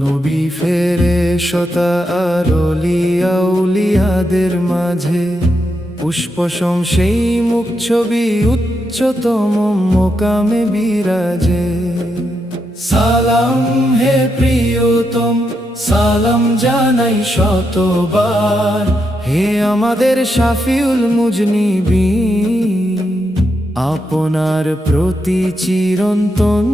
নবী ফেরেশতা আর অলিয়া উলিয়াদের মাঝে পুষ্পসম সেই মুখ ছবি উচ্চতম মোকামে বিরাজে। সালাম হে প্রিয়তম, সালাম জানাই শতবার, হে আমাদের শাফিউল মুজনিবিন, আপনার প্রতি চিরন্তন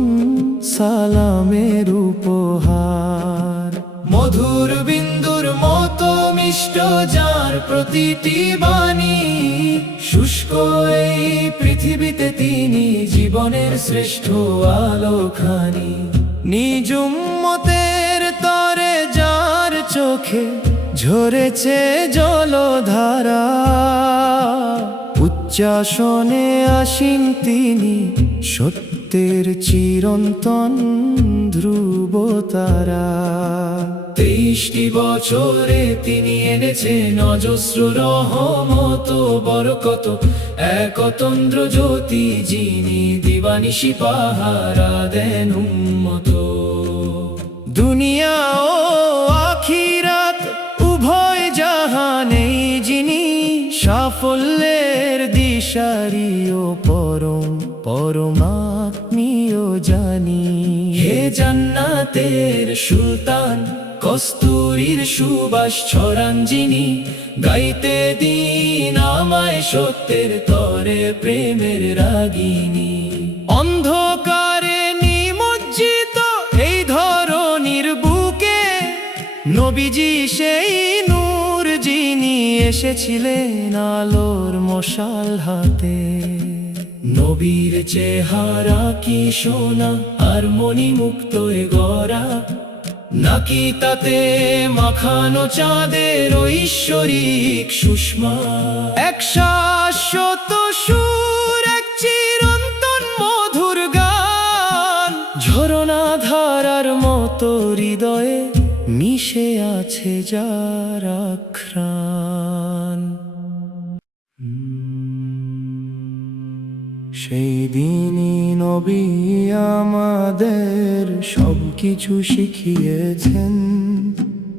সালামের উপহার। মধুর বিন্দুর মতো মিষ্ট যার প্রতিটি বাণী, শুষ্ক এই পৃথিবীতে তিনি জীবনের শ্রেষ্ঠ আলোখানি। নিজ উম্মতের তরে যার চোখে ঝরেছে জলধারা, উচ্চাসনে আসীন তিনি সত্যের চিরন্তন ধ্রুবতারা। 23টি বছরে তিনি এনেছেন অজস্র রহমত বরকত, একতন্দ্র জ্যোতি যিনি দিবানিশি পাহারা দেন উম্মত। দুনিয়া ও আখিরাত উভয় জাহানেই যিনি সাফল্যের দিশারি ও পরমাত্মীয় জানি। হে জান্নাতের সুলতান, কস্তুরীর সুবাস ছড়ান যিনি, গাইতে দিন আমায় সত্যের তরে প্রেমের রাগিনী। অন্ধকারে নিমজ্জিত এই ধরনীর বুকে নবীজি সেই নূর যিনি এসেছিলেন আলোর মশাল হাতে। নবীর চেহারা কি সোনা আর মণিমুক্ত গড়া, নাকি তাতে মাখানো চাঁদের ঐশ্বরিক সুষমা? এক শাশ্বত সুর, এক চিরন্তন মধুর গান, ঝরনা ধারার মতো হৃদয়ে মিশে আছে যার আঘ্রাণ। সেই দিনই নবী আমাদের সবকিছু শিখিয়েছেন,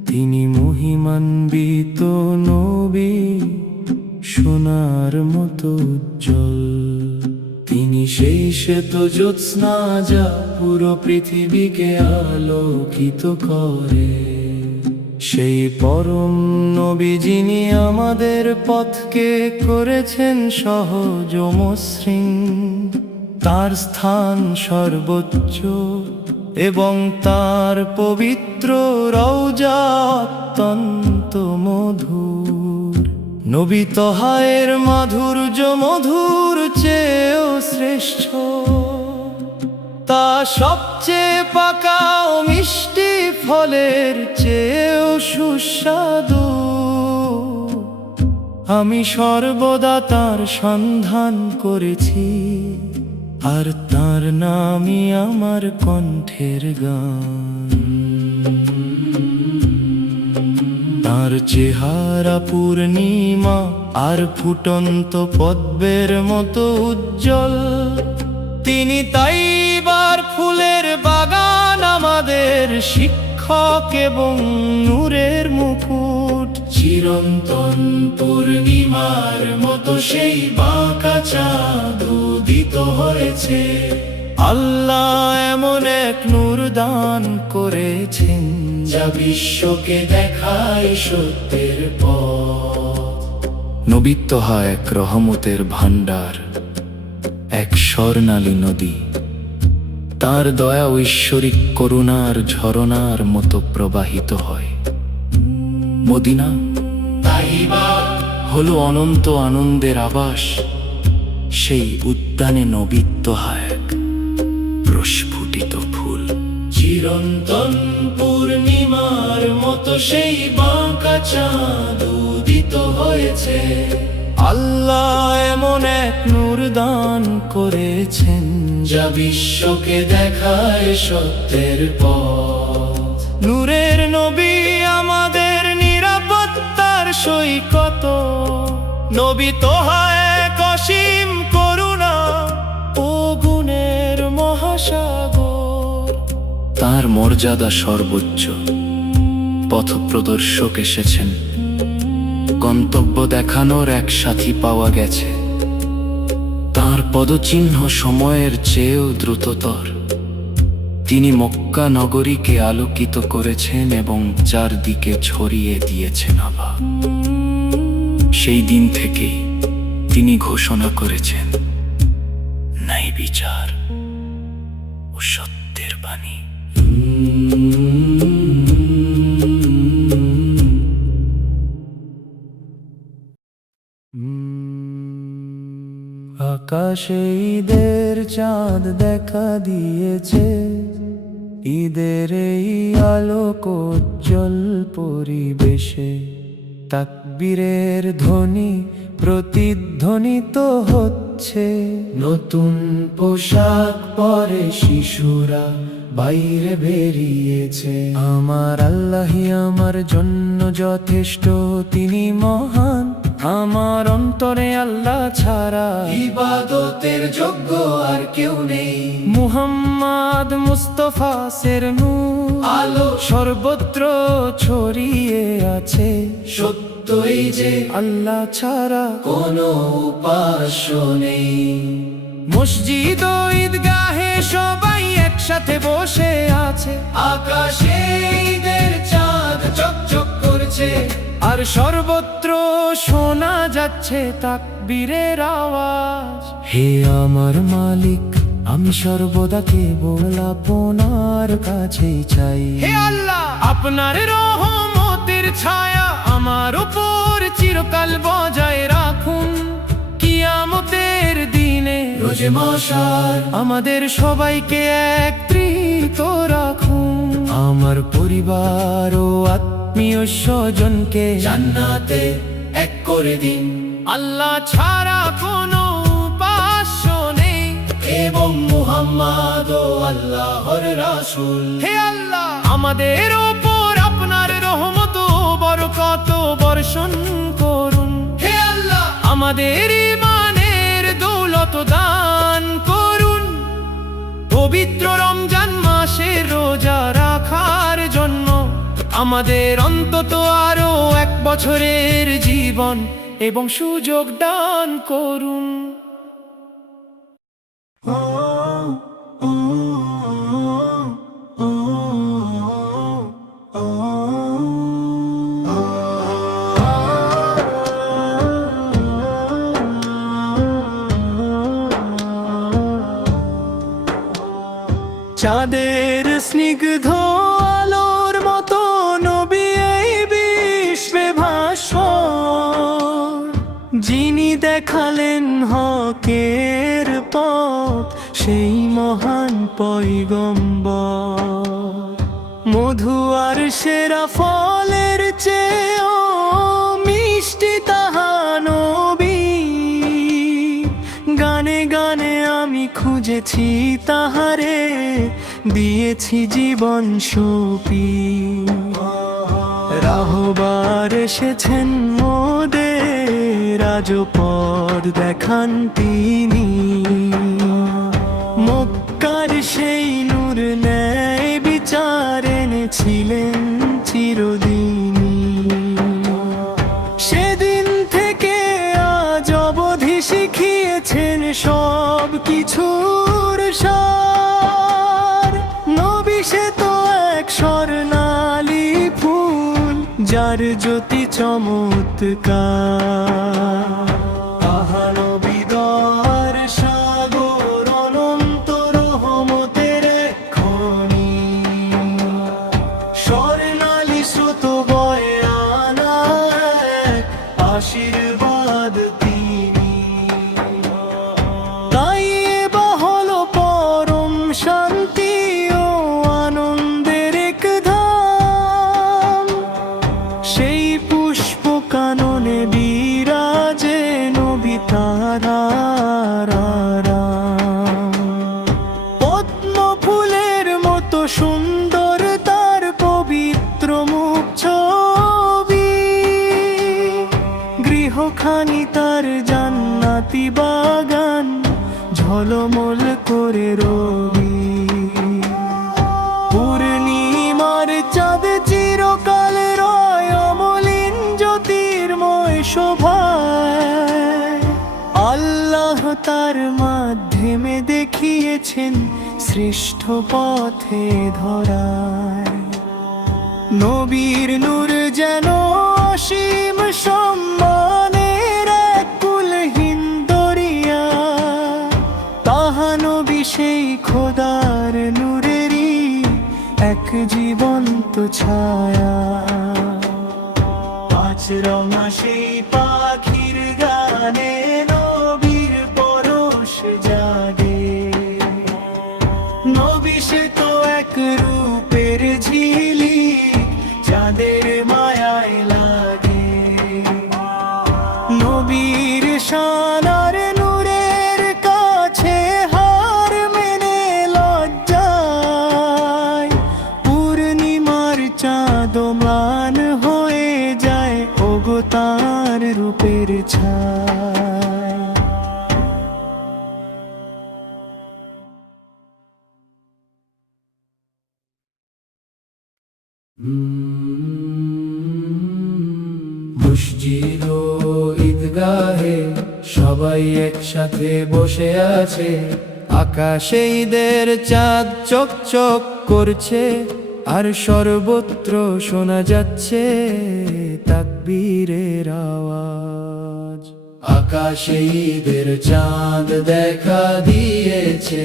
তিনি মহিমান্বিত নবী, সোনার মতো উজ্জ্বল। তিনি সেই শ্বেত জ্যোৎস্না যা পুরো পৃথিবীকে আলোকিত করে। সেই পরম নবী যিনি আমাদের পথকে করেছেন সহজ ও মসৃণ, তার স্থান সর্বোচ্চ এবং তার পবিত্র রওজা অত্যন্ত মধুর। নবী তহায়ের মাধুর্য মধুর চেয়েও শ্রেষ্ঠ, তা সবচেয়ে পাকা ও মিষ্টি ফলের চেয়েও সুস্বাদু। আমি সর্বদা তার সন্ধান করেছি, আর তার নামই আমার কণ্ঠের গান। তার চেহারা পূর্ণিমা আর ফুটন্ত পদ্মের মতো উজ্জ্বল। তিনি তাইবার ফুলের বাগান, আমাদের শিক্ষক এবং নূরের মুকুট। চিরন্তন পূর্ণিমার মতো সেই বাঁকা চাঁদ উদিত হয়েছে। আল্লাহ এমন এক নূর দান করেছেন, যা বিশ্বকে দেখায় সত্যের পথ। নবীত্ব হয় এক রহমতের ভান্ডার, এক স্বর্ণালী নদী। তার দয়া ঐশ্বরিক করুণার ঝরনার মতো প্রবাহিত হয়। মদিনা হলো অনন্ত আনন্দের আবাস, সেই উদ্যানে নবীত্ব হয় এক প্রস্ফুটিত ফুল। চিরন্তন পূর্ণিমার মতো সেই বাঁকা চাঁদ উদিত হয়েছে। আল্লাহ এমন এক নূর দান করেছেন, যা বিশ্বকে দেখায় সত্যের পথ। নূরের নবী আমাদের নিরাপত্তার সৈকত, নবী তো হয় অসীম করুণা মর্যাদা সর্বোচ্চ। পথপ্রদর্শক এসেছেন, গন্তব্য দেখানোর এক সাথী পাওয়া গেছে। তাঁর পদচিহ্ন সময়ের চেয়েও দ্রুততর। তিনি মক্কা নগরীকে আলোকিত করেছেন এবং চারদিকে ছড়িয়ে দিয়েছেন আভা। সেই দিন থেকেই তিনি ঘোষণা করেছেন ন্যায় বিচার ও সত্যের বাণী। আকাশে ঈদের চাঁদ দেখা দিয়েছে, ঈদের এই আলোকোজ্জ্বল পরিবেশে তাকবীরের ধ্বনি প্রতিধ্বনিত হচ্ছে। নতুন পোশাক পরে শিশুরা বাইরে বেরিয়েছে। আমার আল্লাহই আমার জন্য যথেষ্ট, তিনি মহান। আমার অন্তরে আল্লাহ ছাড়া ইবাদতের যোগ্য আর কেউ নেই। মুহাম্মদ মুস্তাফা সের নূর আলো সর্বত্র ছড়িয়ে আছে। সত্যই যে আল্লাহ ছাড়া কোনো উপাস্য নেই। মসজিদ ও ঈদগাহে সবাই একসাথে বসে আছে। আকাশে ঈদের চাঁদ চকচক করছে, আর সর্বত্র শোনা যাচ্ছে তাকবীরের আওয়াজ। হে আমার মালিক, আমি সর্বদা কেবল আপনার কাছেই চাই। হে আল্লাহ, আপনার রহমতের ছায়া আমার উপর চিরকাল বজায় রাখুন। কিয়ামতের দিনে রোজে মাশার আমাদের সবাইকে একত্রিত রাখুন। আমার পরিবার ও আত্মীয় স্বজনকে জান্নাতে এক করে দিন। আল্লাহ ছাড়া কোনো উপাস্য নেই এবং মুহাম্মদ ও আল্লাহর রাসূল। হে আল্লাহ, আমাদের উপর আপনার রহমত ও বরকত বর্ষণ করুন। হে আল্লাহ, আমাদের ঈমানের দৌলত দান করুন। পবিত্র রমজান মাসে রোজা রাখার জন্য আমাদের অন্তত আরো 1 বছরের জীবন এবং সুযোগ দান করুন। চাঁদের স্নিগ্ধ আলোর মতো নবী এই বিশ্বে ভাস্বর, যিনি দেখালেন হকের পথ, সেই মহান পয়গম্বর। মধু আর সেরা ফলের চেয়েও মিষ্টি তাহা নবী। গানে গানে আমি খুঁজেছি তাহারে, দিয়েছি জীবন সঁপি। রাহবার এসেছেন মোদের রাজপথ দেখান তিনি। মক্কার সেই নূর ন্যায় বিচার এনেছিলেন চিরদিনই। সেদিন থেকে আজ অবধি শিখিয়েছেন সব কিছুর সার। নবী সে তো এক স্বর্ণালী ফুল, যার জ্যোতি চমৎকার। আহা নবী দর সাগর অনন্ত রহমতের খনি। স্বর্ণালী স্রোত বয়ে আনা এক আশীর্বাদ তিনি। তাই বা হলো পরম শান্তি ও আনন্দের এক ধাম। সেই পুষ্প কাননে বিরাজে নবী তারার আরাম। পদ্ম ফুলের মতো সুন্দর তার পবিত্র মুখ ছবি। গৃহখানি তার জান্নাতি বাগান, ঝলমল করে রবি। পূর্ণি আল্লাহ তার মাধ্যমে দেখিয়েছেন শ্রেষ্ঠ পথে ধরায়। নবীর নূর যেন অসীম সম্মানের এক কুলহীন দরিয়া, তাহা নবী সেই খোদার নূরেরই এক জীবন্ত ছায়া। পাঁচ রঙা সেই পাখির গানে নবীর পরশ জাগে। নবী সে তো এক রূপের ঝিলিক, যাদের মায়ায় লাগে। নবীর শানার নূরের কাছে হার মেনে লজ্জায়, পূর্ণিমার চাঁদ ম্লান হয়ে যায় ওগো তার রূপের ছায়। মসজিদ ও ঈদগাহে সবাই একসাথে বসে আছে, আকাশে ঈদের চাঁদ চকচক করছে, আর সর্বত্র শোনা যাচ্ছে তাকবীরের আওয়াজ। আকাশে ঈদের চাঁদ দেখা দিয়েছে,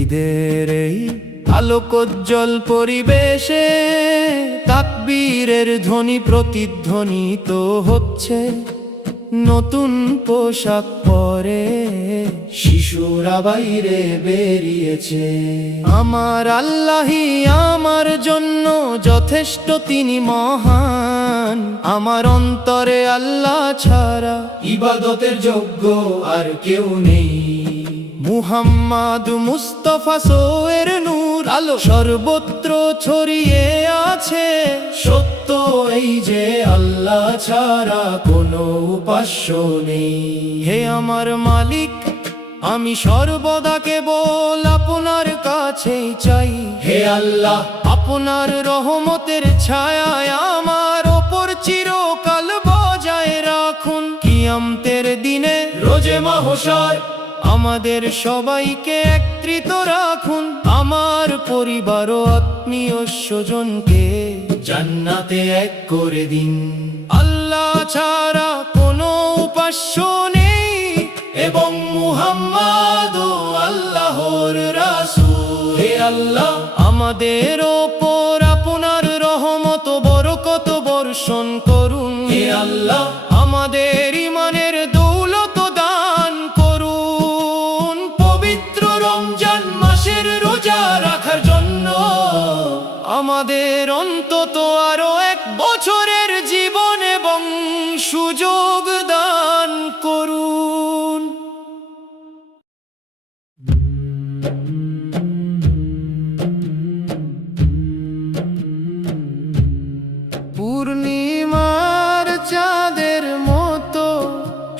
ঈদের এই আলোকোজ্জ্বল পরিবেশে তাকবীরের ধ্বনি প্রতিধ্বনিত হচ্ছে। নতুন পোশাক পরে শিশুরা বাইরে বেরিয়েছে। আমার আল্লাহই আমার জন্য যথেষ্ট, তিনি মহান। আমার অন্তরে আল্লাহ ছাড়া ইবাদতের যোগ্য আর কেউ নেই। মুহাম্মদ মুস্তাফা সোয়ের নূর আলো সর্বত্র ছড়িয়ে আছে। সত্য এই যে আল্লাহ ছাড়া কোনো উপাস্য নেই। হে আমার মালিক, আমি সর্বদা কেবল আপনার কাছেই চাই। হে আল্লাহ, আপনার রহমতের ছায়ায় আমার ওপর চিরকাল বজায় রাখুন। কিয়ামতের দিনে রোজে মাহশর আমাদের সবাইকে একত্রিত রাখুন। আমার পরিবার ও আত্মীয় স্বজনকে জান্নাতে এক করে দিন। আল্লাহ ছাড়া কোনো উপাস্য নেই, এবং মুহাম্মদ ও আল্লাহর রাসূল। হে আল্লাহ, আমাদের ওপর আপনার রহমত ও বরকত বর্ষণ করুন। হে আল্লাহ, আমাদের ঈমানের দৌলত দান করুন। পবিত্র রমজান মাসের রোজা রাখার জন্য আমাদের অন্তত আরো এক বছরের জীবন এবং সুযোগ দান করুন। পূর্ণিমার চাঁদের মতো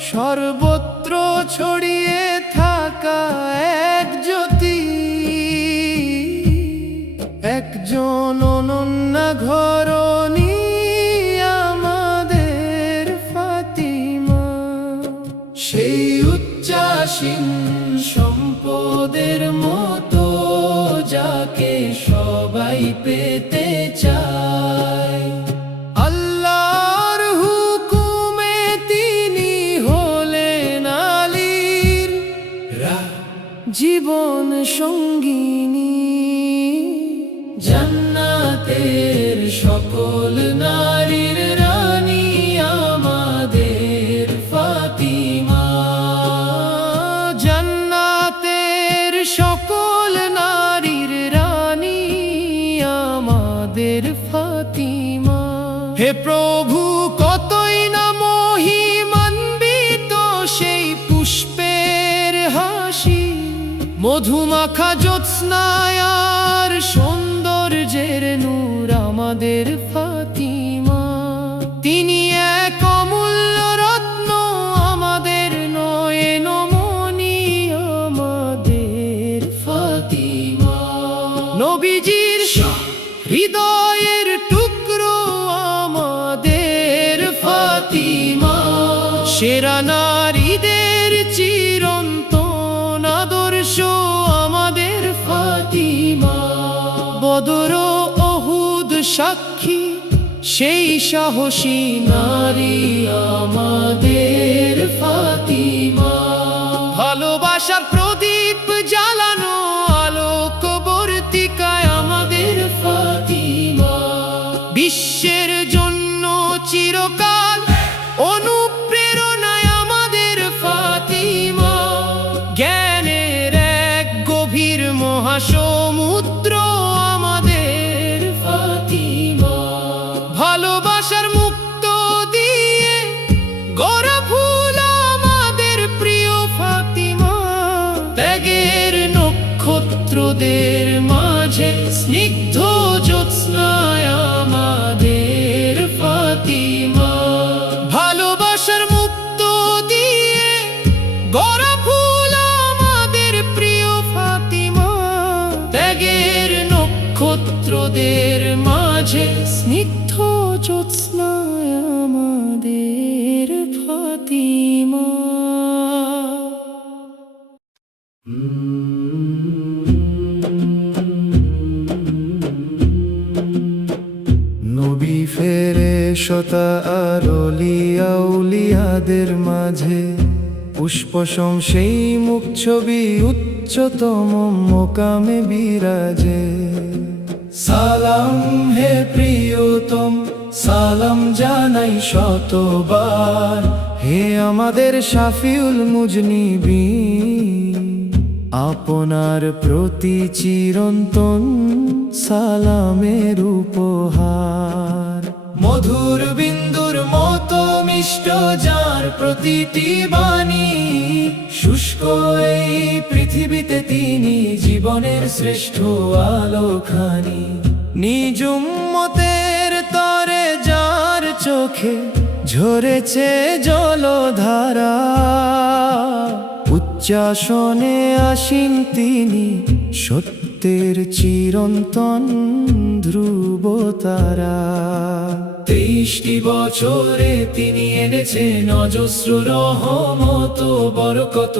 সর্বত্র ছড়িয়ে থাকা এক জ্যোতি, একজন অনন্যা ঘরণী আমাদের ফাতিমা। সেই উচ্চাসীন সম্পদের মতো যাকে সবাই পেতে চায়। আল্লাহর হুকুমে তিনি হলেন আলীর জীবন সঙ্গিনী। জান্নাতের সকল নারীর রানী আমাদের ফাতিমা। জান্নাতের সকল নারীর রানী আমাদের ফাতিমা। হে প্রভু, কতই না মহিমান্বিত সেই পুষ্পের হাসি, মধুমাখা জ্যোৎস্নায় আর সৌন্দর্যের নূর আমাদের ফাতিমা। তিনি এক অমূল্য রত্ন আমাদের নয়নমণি আমাদের ফাতিমা। নবীজির হৃদয়ের টুকরো আমাদের ফাতিমা। সেরা নারীদের চিরন সেই সাহসী নারী আমাদের ফাতিমা। ভালোবাসার প্রদীপ জ্বালানো আলোকবর্তিকায় আমাদের ফাতিমা। বিশ্বের জন্য চিরকাল অনুপ্রেরণায় আমাদের ফাতিমা। জ্ঞানের এক গভীর মহাসমুদ্র আমাদের ফাতিমা। ভালোবাসার মুক্ত দিয়ে গড়া ফুল আমাদের প্রিয় ফাতিমা। ত্যাগের নক্ষত্রদের মাঝে স্নিগ্ধ জ্যোৎস্নায় আমাদের ফাতিমা। ভালোবাসার মুক্ত দিয়ে গড়া ফুল আমাদের প্রিয় ফাতিমা। ত্যাগের নক্ষত্রদের মাঝে স্নিগ্ধ জ্যোৎস্নায় আমাদের ফাতিমা। নবী ফেরেশতা আর অলিয়া উলিয়াদের মাঝে পুষ্পসম সেই মুখ ছবি উচ্চতম মোকামে বিরাজে। সালাম হে প্রিয়তম, সালাম জানাই শতবার, হে আমাদের শাফিউল মুজনিবিন। আপনার প্রতি চিরন্তন সালামের উপহার। মধুর বিন্দুর মতো মিষ্ট যার প্রতিটি বাণী, শুষ্ক এই পৃথিবীতে তিনি জীবনের শ্রেষ্ঠ আলোখানি। নিজ উম্মতের তরে যার চোখে ঝরেছে জলধারা, উচ্চাসনে আসীন তিনি সত্যের চিরন্তন ধ্রুবতারা। ৩০টি বছরে তিনি এনেছেন অজস্র রহমত বরকত,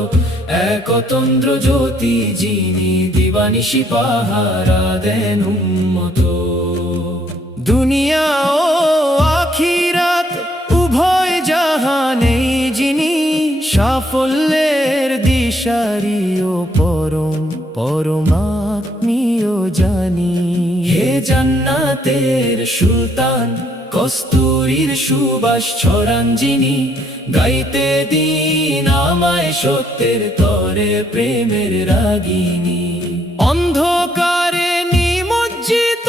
এক অতন্দ্র জ্যোতি যিনি দিবানিশি পাহারা দেন উম্মত। দুনিয়া ও আখিরাত উভয় জাহানেই যিনি সাফল্যের দিশারি ও পরমাত্মীয় জানি। হে জান্নাতের সুলতান, কস্তুরীর সুবাস ছড়ান যিনি, গাইতে দিন আমায় সত্যের তরে প্রেমের রাগিনী। অন্ধকারে নিমজ্জিত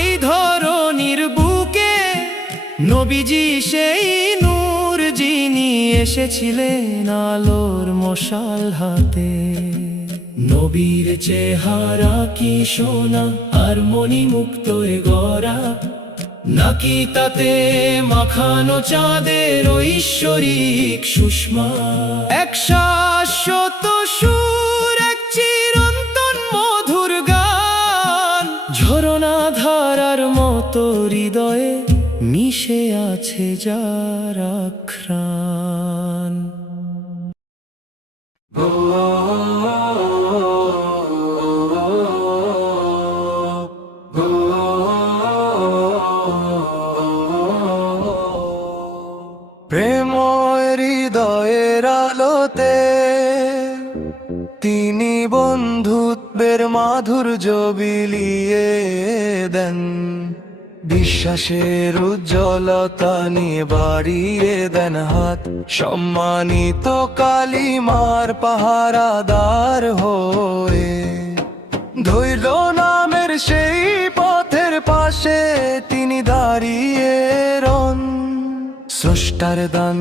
এই ধরনীর বুকে নবীজি সেই নূর যিনি এসেছিলেন আলোর মশাল হাতে। নবীর চেহারা কি সোনা আর মণিমুক্ত গড়া, নাকি তাতে মাখানো চাঁদের ঐশ্বরিক সুষমা। এক শাশ্বত সুর, এক চিরন্তন মধুর গান, ঝরনা ধারার মতো হৃদয়ে মিশে আছে যার আখ্রান। প্রেম হৃদয়ের আলোতে তিনি বন্ধুত্বের মাধুর্য বিলিয়ে দেন। বিশ্বাসের উজ্জ্বলতা নিয়ে বাড়িয়ে দেন হাত, সম্মানিত কালিমার পাহারাদার হয়ে। ধৈর্য নামের সেই পথের পাশে তিনি দাঁড়িয়ে রন। স্রষ্টার দান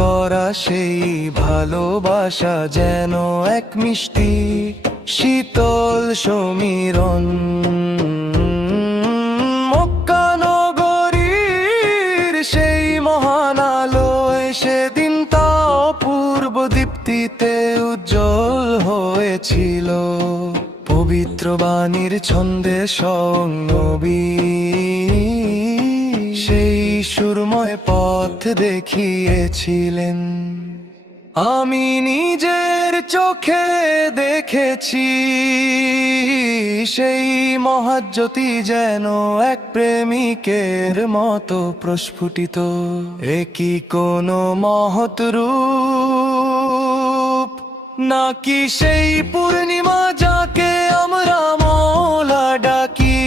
করা সেই ভালোবাসা যেন এক মিষ্টি শীতল সমীরণ। মক্কা নগরীর সেই মহান আলোয় সেদিন তা অপূর্ব দীপ্তিতে উজ্জ্বল হয়েছিল। পবিত্র বাণীর ছন্দে স্বয়ং নবী সেই সুরময় পথ দেখিয়েছিলেন। আমি নিজের চোখে দেখেছি সেই মহাজ্যোতি যেন এক প্রেমিকের মতো প্রস্ফুটিত। একই কোনো মহৎ রূপ নাকি সেই পূর্ণিমা যাকে আমরা মওলা ডাকি।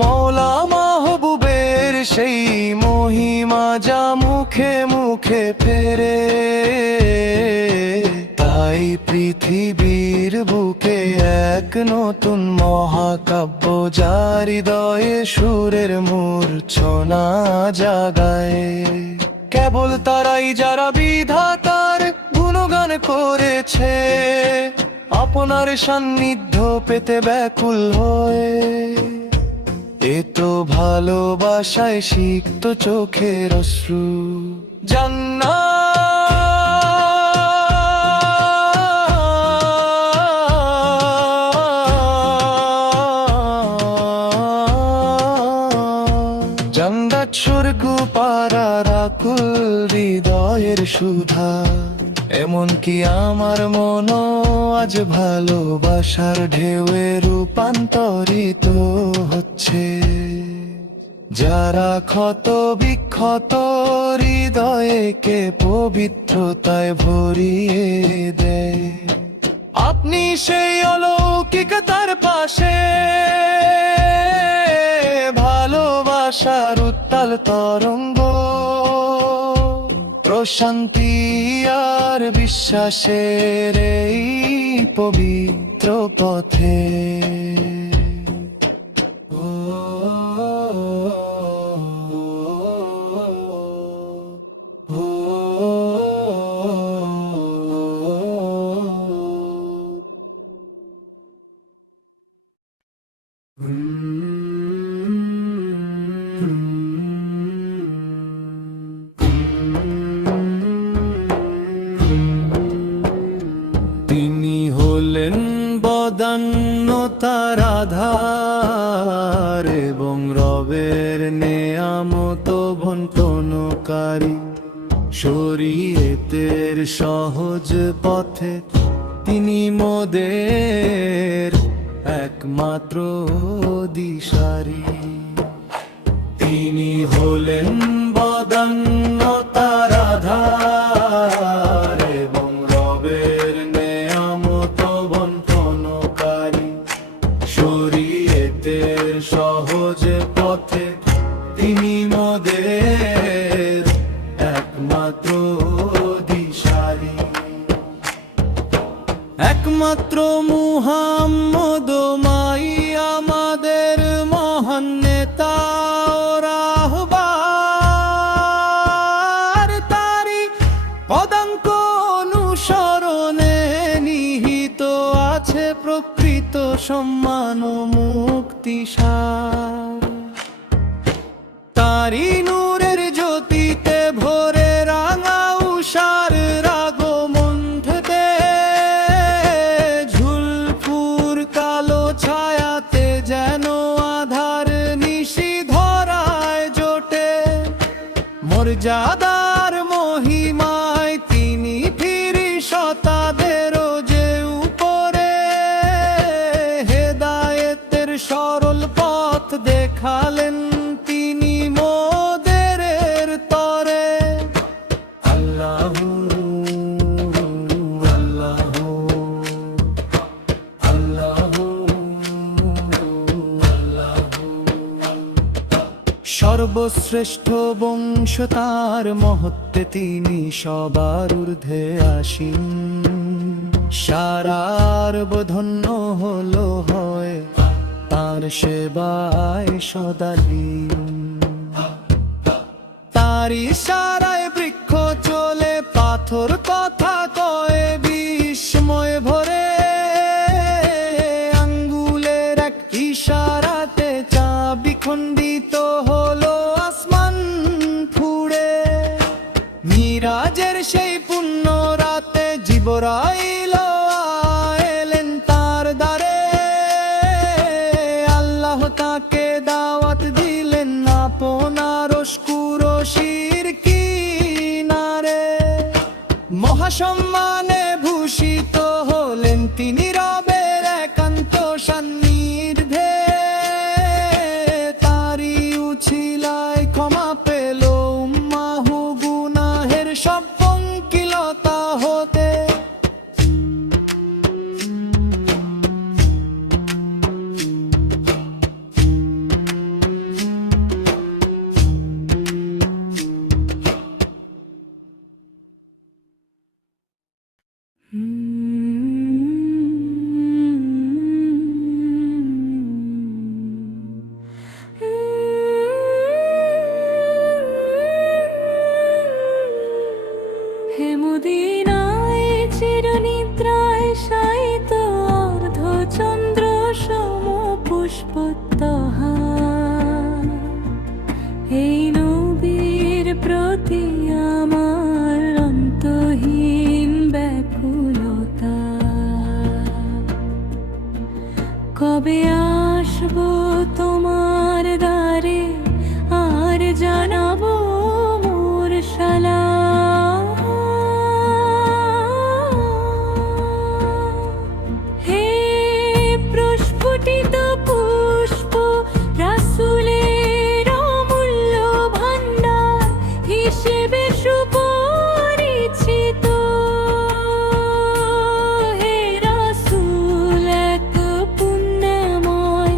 মওলা মাহবুবের সেই মহিমা যা মুখে মুখে ফেরে, তাই পৃথিবীর বুকে এক নতুন মহাকাব্য যা হৃদয়ে সুরের মূর্ছনা জাগায়। কেবল তারাই যারা বিধাতার গুণগান করেছে, আপনার সান্নিধ্য পেতে ব্যাকুল হয়ে। এ তো ভালোবাসায় সিক্ত চোখের অশ্রু। জান্নাত স্বর্গ পারার আকুল হৃদয়ের সুধা। এমনকি আমার মনও আজ ভালোবাসার ঢেউয়ে রূপান্তরিত হচ্ছে। যারা ক্ষত বিক্ষত হৃদয়কে পবিত্রতায় ভরিয়ে দেয়, আপনি সেই অলৌকিকতার পাশে। ভালোবাসার উত্তাল তরঙ্গ, প্রশান্তি আর বিশ্বাসের এই পবিত্র পথে। তিনি হলেন বদান্যতার আধার এবং রবের নেয়ামত বন্টনকারী। শরীয়তের সহজ পথে তিনি মোদের একমাত্র দিশারি। তিনি হলেন বদান্যতার আধার এবং রবের নেয়ামত বন্টনকারী। শরীয়তের সহজ পথে তিনি মোদের একমাত্র দিশারি। একমাত্র মুহাম্মদ মাই আমাদের মহান নেতা ও রাহবার। তারি পদাঙ্ক অনুসরণে নিহিত আছে প্রকৃত সম্মান ও মুক্তিসার। তারি নূরের জ্যোতিতে ভরে রাঙা উষার আগমন থেকে ঝুলফুর কালো ছায়াতে যেন আধার নিশি ধরায় জোটে। মর্যাদার মহিমায় তিনি ফিরিশতাদেরও যে উপরে। হেদায়েতের সরল পথ দেখালেন তিনি মোদের তরে। আল্লাহু আল্লাহু আল্লাহু আল্লাহু। সর্বশ্রেষ্ঠ বংশ তার মহত্বে তিনি সবার ঊর্ধ্বে আসীন। সারার ধন্য হলো হয় তার সেবায় সদালীন। তার ইশারায় বৃক্ষ চলে, পাথর কথা কয় বিস্ময় ভরে। আঙ্গুলের এক ইশারাতে চাবি খণ্ডিত হলো আসমান ফুড়ে। মিরাজের সেই পুণ্য রাতে জিবরাইল এলেন তার দ্বারে। আল্লাহ তাকে দাওয়াত দিলেন আপনার অস্কুর শিরকি মহাসম্মানে ভূষিত হলেন তিনি, রবের একান্ত সান্নিধ্যে। তারি উছিলায় ক্ষমা পেল উম্মাহু গুনাহের সব পঙ্কিলতা হতে। হে মদিনায় চিরনিদ্রায় শায়িত অর্ধচন্দ্র সম পুষ্পোত্তহার, এই নবীর প্রতি আমার অন্তহীন ব্যাকুলতা। কবে আসবো তোমার দ্বারে আর জানাবো মোর সালাম। হে প্রস্ফুটিত পুষ্প রাসূলের অমূল্য ভান্ডার হিসেবে সুপরিচিত। হে রাসূল এক পুণ্যময়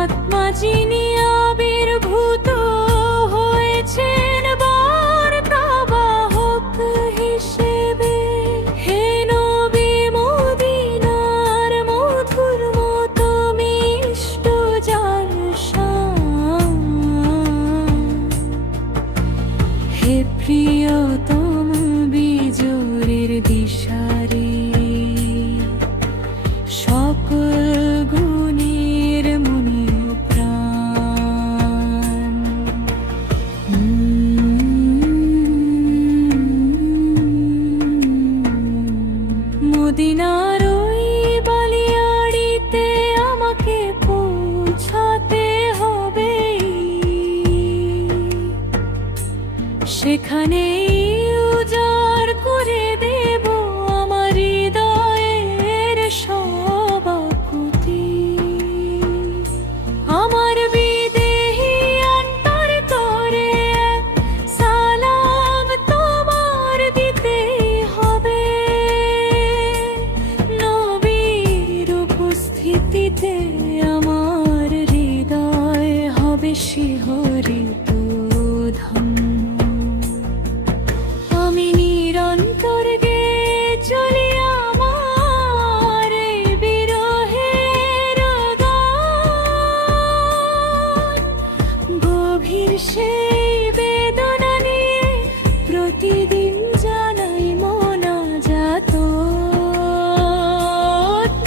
আত্মা, যিনি আবির্ভূত হয়েছেন বার্তাবাহক হিসেবে। হে নবী মদিনার মধুর মতো মিষ্ট যার শান, হে প্রিয়তম বিজোরের দিশারি, সকল গুণের মুনি প্রাণ। মদিনার ওই বালিয়াড়িতে আমাকে পৌঁছাতে হবে, সেখানে উজাড় করে দেব আমার হৃদয়ের সব আকুতি। আমার বিদেহী অন্তর তরে সালাম তোমার দিতে হবে, নবীর উপস্থিতিতে আমার হৃদয় হবে শিহরিত ধন্য। আমি নিরন্তর গেয়ে চলি আমার এই বিরহের গান, গভীর সেই বেদনা নিয়ে প্রতিদিন জানাই মোনাজাত।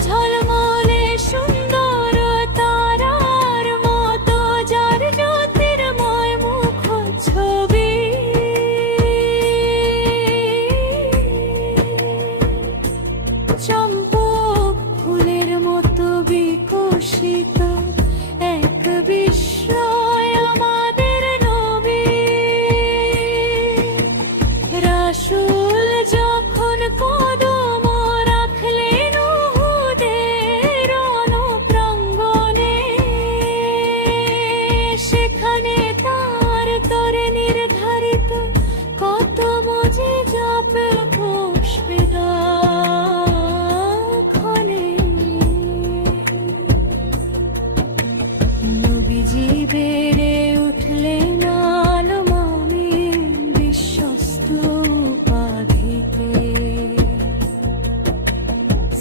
ঝলমলে সুন্দর তারার মতো যার জ্যোতির্ময় মুখ ছবি, চম্পক ফুলের মতো বিকশিত এক বিস্ময় আমাদের নবী। রাসূল যখন কদম রাখলেন উহুদের রণপ্রাঙ্গণে, সেখানে তার তরে নির্ধারিত কত মজে যাবে পুষ্পিতা ক্ষণে। নবীজি বেড়ে উঠলেন আলমামি বিশ্বস্ত উপাধিতে।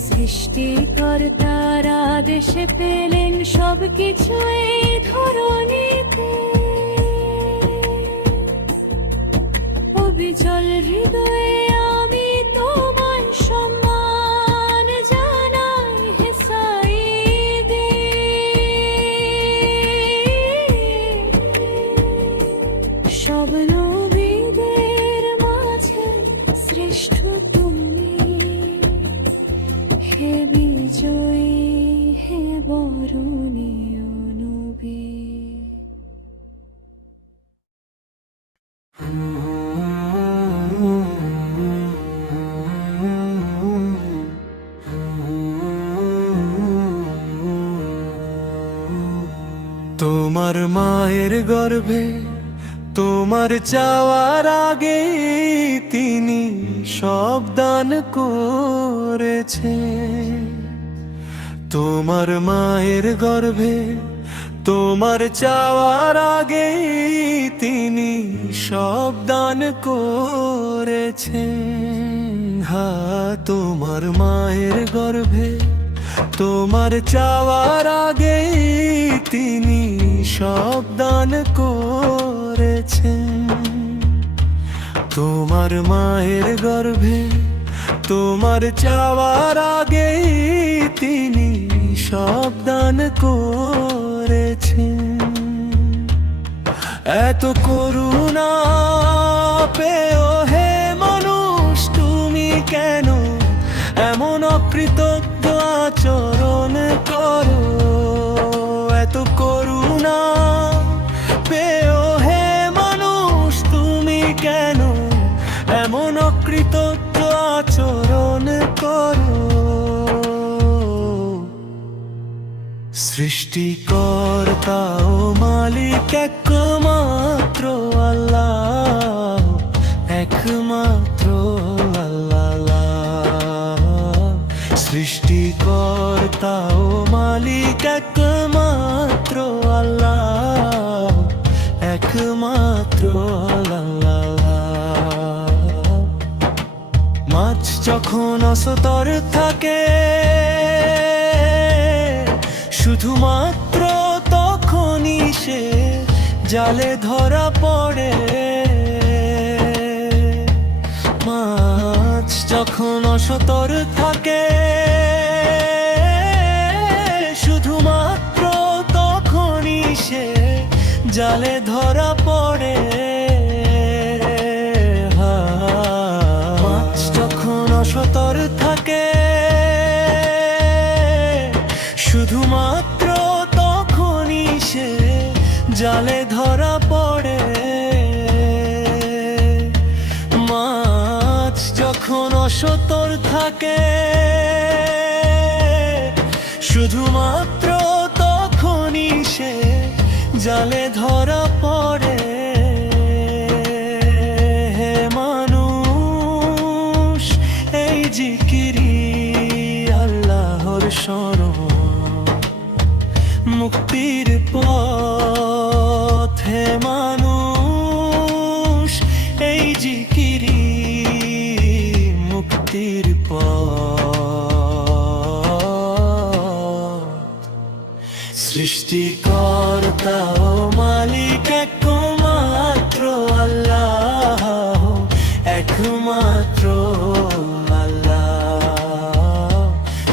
সৃষ্টিকর্তার আদেশে পেলেন সবকিছু এই ধরণীতে। অবিচল হৃদয়ে আমি তোমার সম্মান জানাই, হে সাঈদী। সব নবীদের মাঝে শ্রেষ্ঠ তুমি, হে বিজয়ী হে বরণীয় নবী। মায়ের গর্ভে তোমার চাওয়ার আগে তিনি সব দান করেছে। তোমার মায়ের গর্ভে তোমার চাওয়ার আগে তিনি সব দান করেছেন। হ্যাঁ, তোমার মায়ের গর্ভে তোমার চাওয়ার আগে তিনি সব দান করেছেন। তোমার মায়ের গর্ভে তোমার চাওয়ার আগে তিনি সব দান করেছেন। এত করুণা পেও হে মানুষ, তুমি কেন এমন অকৃতজ্ঞ আচরণ করো? এত করুণা পেও হে মানুষ, তুমি কেন এমন অকৃতজ্ঞ আচরণ করো? সৃষ্টিকর্তা ও মালিক একমাত্র আল্লাহ, একমাত্র আল্লাহ। সৃষ্টিকর্তা ও মালিক একমাত্র আল্লাহ, একমাত্র আল্লাহ। মাছ যখন অসতর থাকে শুধুমাত্র তখনই সে জালে ধরা পড়ে। মাছ যখন অসতর থাকে শুধুমাত্র তখনই সে জালে ধরা পড়ে। মাছ যখন অসতর থাকে শুধুমাত্র তখনই সে জালে ধরা পড়ে। মাছ যখন অসতর থাকে শুধুমাত্র তখনই সে জালে ধরা পড়ে। হে মানুষ, এই জিকিরি আল্লাহর শরণ, মুক্তির পথ। হে মানুষ, এই জিকিরি মুক্তির পথ। সৃষ্টিকর্তা ও মালিক একমাত্র আল্লাহ, একমাত্র আল্লাহ।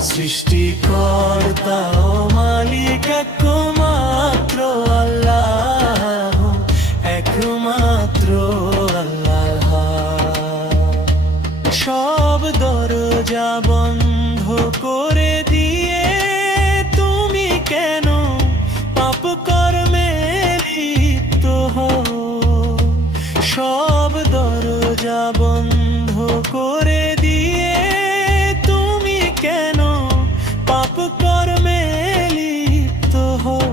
সৃষ্টিকর্তা ও মালিক একমাত্র আল্লাহ, একমাত্র আল্লাহ। সব দরজা বন্ধ করে দিয়ে তুমি কেন পাপ কর্মে লিপ্ত হও? সব দরজা বন্ধ করে দিয়ে তুমি কেন পাপ কর্মে লিপ্ত হও?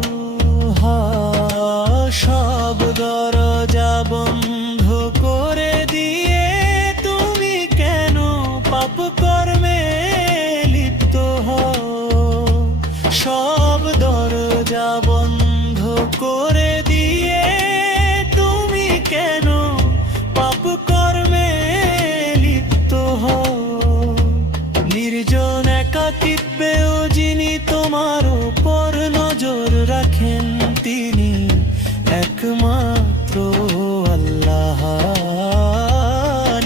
সব দরজা বন্ধ করে দিয়ে তুমি কেন পাপ কর্মে লিপ্ত হও? সব দরজা বন্ধ করে দিয়ে তুমি কেন পাপ কর্মে লিপ্ত হও? নির্জন একাকিত্বেও যিনি তোমার উপর নজর রাখেন তিনি একমাত্র আল্লাহ।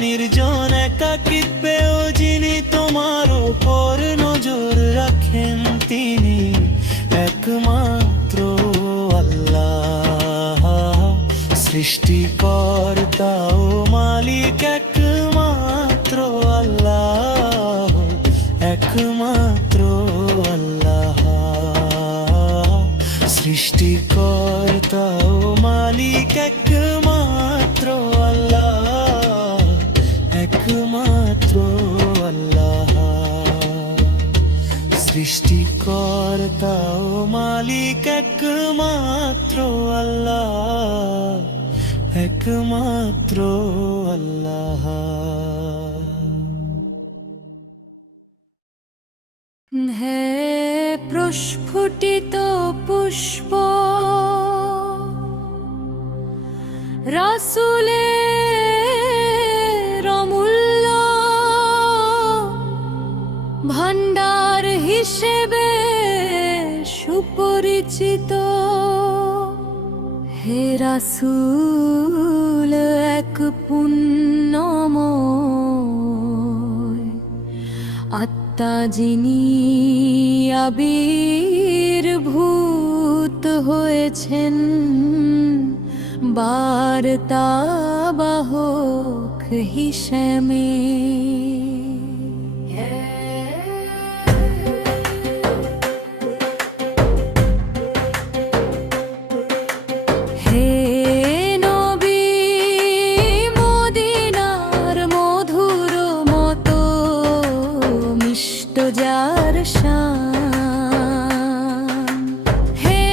নির্জন একাকিত্বেও যিনি তোমার উপর নজর রাখেন তিনি একমাত্র আল্লাহ। সৃষ্টিকর্তা ও মালিক একমাত্র আল্লাহ, একমাত্র আল্লাহ। সৃষ্টিকর্তা ও মালিক একমাত্র আল্লাহ, একমাত্র আল্লাহ। সৃষ্টিকর্তা ও মালিক একমাত্র আল্লাহ, একমাত্র আল্লাহ। হে প্রস্ফুটিত পুষ্প রাসূলের অমূল্য ভান্ডার হিসেবে সুপরিচিত। হে রাসূল এক পুণ্যময় আত্মা যিনি আবির্ভূত হয়েছেন বার্তাবাহক হিসেবে। হে নবী মদিনার মধুর মতো মিষ্ট যার শান, হে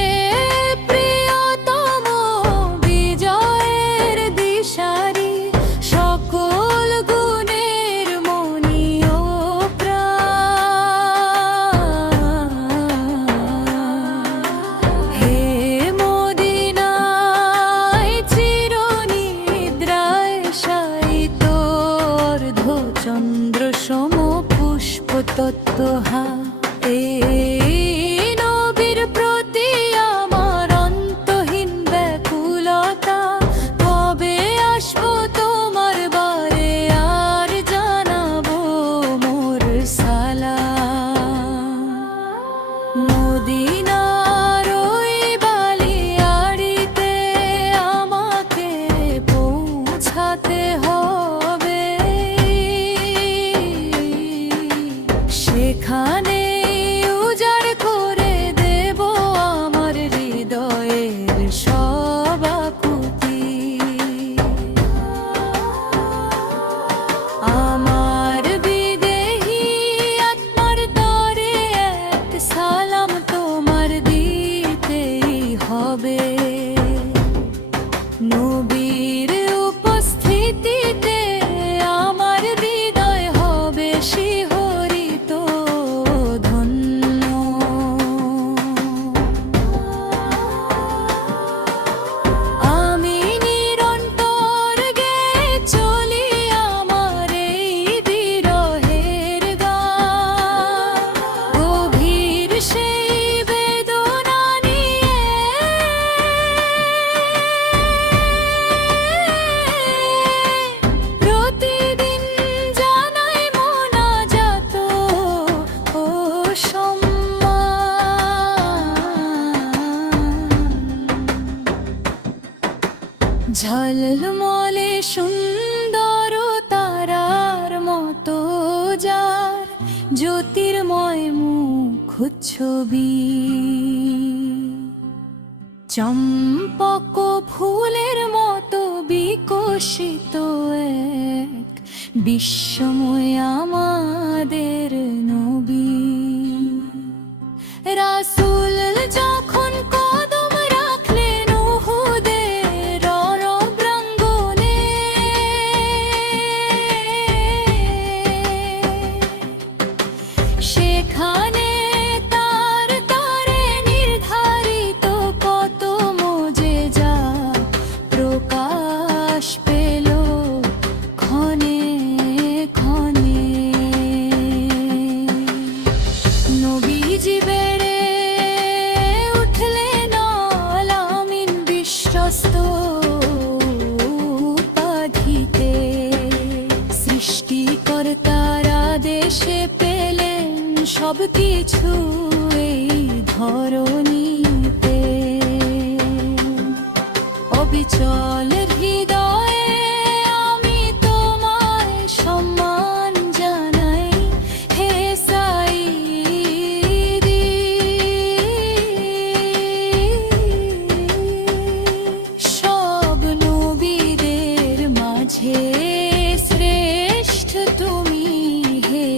প্রিয়তম বিজয়ের দিশারি সকল গুণের মনি ও প্রাণ। হে মদিনায় চিরনিদ্রায় শায়িত অর্ধচন্দ্র সম পুষ্পতত্ত্বহা, এই নবীর প্রতি আমার অন্তহীন ব্যাকুলতা। তবে আসবো তোমার বারে আর জানাবো মোর সালাম। মদিনার ওই বালিয়াড়িতে আমাকে পৌঁছাতে হবে, সেখানে উজাড় করে দেব আমার হৃদয়ের সব আকুতি। আমার বিদেহী আত্মার তরে এক সালাম তোমার দিতেই হবে। নবীর উপস্থিতিতে আমার হৃদয় হবে শিহরিত ধন্য। আমি নিরন্তর গেয়ে চলি আমার এই বিরহের গান, গভীর সেই বেদনা নিয়ে প্রতিদিন জানাই মোনাজাত ও সম্মান। ঝলমলে সুন্দর তারার মতো যার জ্যোতির্ময় মুখ ছবি, চম্পক ফুলের মতো বিকশিত এক বিশ্বময় আমাদের নবী। রাসূল যখন কদম রাখলেন উহুদের রণপ্রাঙ্গণে, সেখানে তার তরে নির্ধারিত কত মোজেজা প্রকাশ পেল ক্ষণে ক্ষণে। নবীজি বেড়ে উঠলেন আলামিন বিশ্বস্ত উপাধিতে, সৃষ্টিকর্তার আদেশে পেলেন সবকিছু এই ধরণীতে। অবিচল হৃদয়ে আমি তোমায় সম্মান জানাই, হে সাইয়্যিদি। সব নবীদের মাঝে শ্রেষ্ঠ তুমি, হে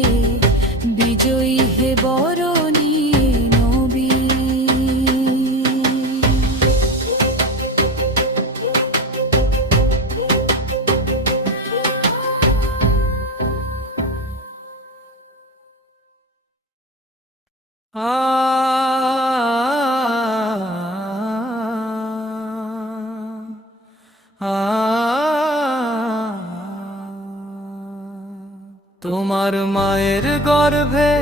বিজয়ী হে বরণী। তোমার মায়ের গর্ভে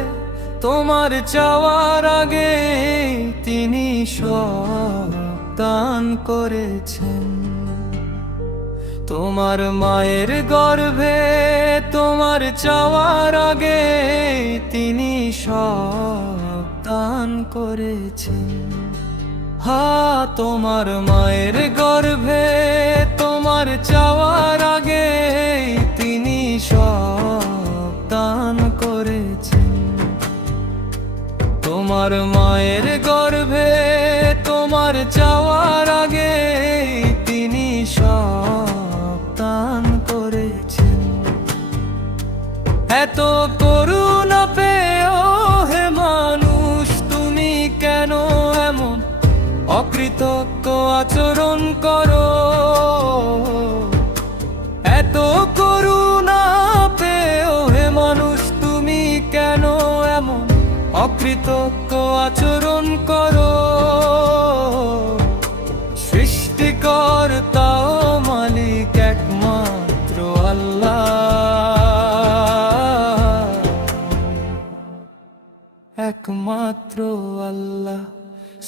তোমার চাওয়ার আগে তিনি সব দান করেছেন। তোমার মায়ের গর্ভে তোমার চাওয়ার আগে তিনি সব দান করেছেন। তোমার মায়ের গর্ভে তোমার চাওয়ার আগে তিনি সব দান করেছেন। তোমার মায়ের গর্ভে তোমার চাওয়ার আগে তিনি সব দান করেছেন। এত করুণা পেয়েও হে মানুষ তুমি কেন এমন অকৃতজ্ঞ আচরণ করো? এত করুণা পেয়েও হে মানুষ তুমি কেন এমন অকৃতজ্ঞ আচরণ করো? সৃষ্টিকর্তা ও মালিক একমাত্র আল্লাহ, একমাত্র আল্লাহ।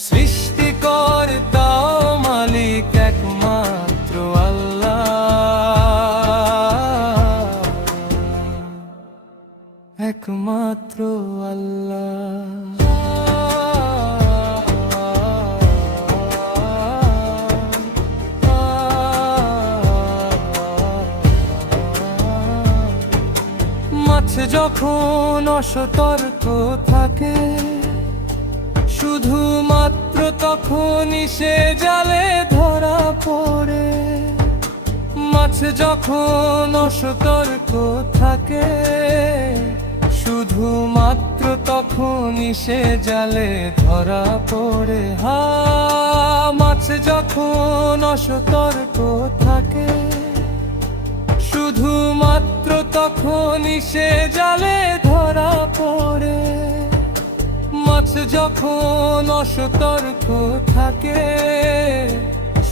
সৃষ্টিকর্তা ও মালিক একমাত্র আল্লাহ, একমাত্র আল্লাহ। মাছ যখন অসতর্ক থাকে শুধুমাত্র তখনই সে জালে ধরা পড়ে। মাছ যখন অসতর্ক থাকে শুধুমাত্র তখনই সে জালে ধরা পড়ে। মাছ যখন অসতর্ক থাকে শুধুমাত্র তখনই সে জালে ধরা পড়ে। মাছ যখন অসতর্ক থাকে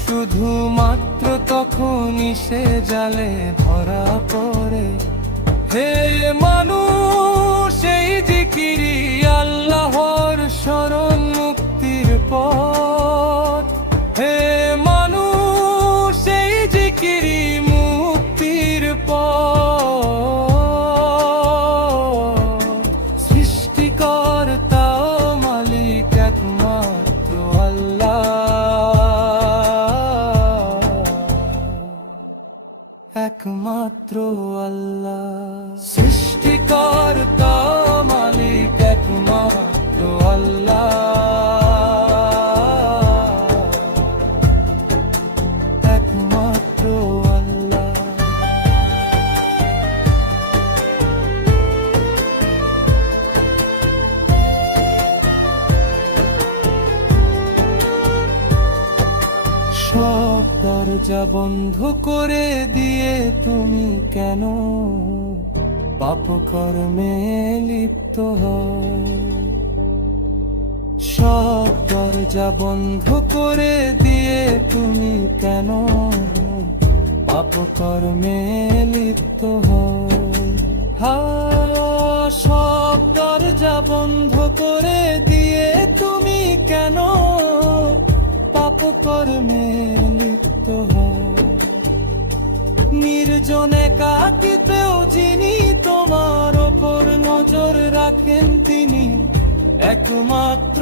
শুধুমাত্র তখনই সে জালে ধরা পড়ে। হে মানুষ এই জিকিরি আল্লাহর শরণ মুক্তির পথ। হে মানুষ এই জিকিরি মুক্তির পথ। সৃষ্টিকর্তা ও মালিক একমাত্র আল্লাহ, একমাত্র আল্লাহ। সৃষ্টিকর্তা ও মালিক একমাত্র আল্লাহ, একমাত্র আল্লাহ। সব দরজা বন্ধ করে দিয়ে তুমি কেন পাপকর্মে লিপ্ত হও? সব দরজা বন্ধ করে দিয়ে তুমি কেন পাপকর্মে লিপ্ত হও? সব দরজা বন্ধ করে দিয়ে তুমি কেন পাপকর্মে লিপ্ত হও? নির্জন একাকিতেও যিনি তোমার ওপর নজর রাখেন তিনি একমাত্র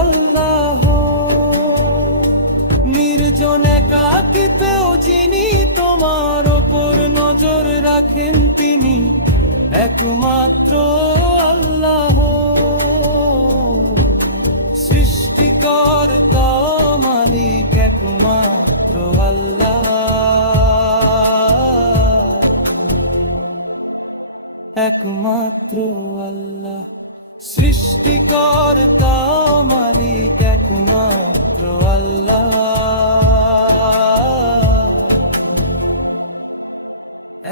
আল্লাহ। নির্জন একাকিতেও যিনি তোমার ওপর নজর রাখেন তিনি একমাত্র আল্লাহ। সৃষ্টিকর্তা ও মালিক একমাত্র আল্লাহ, একমাত্র আল্লাহ। সৃষ্টিকর্তা ও মালিক একমাত্র আল্লাহ,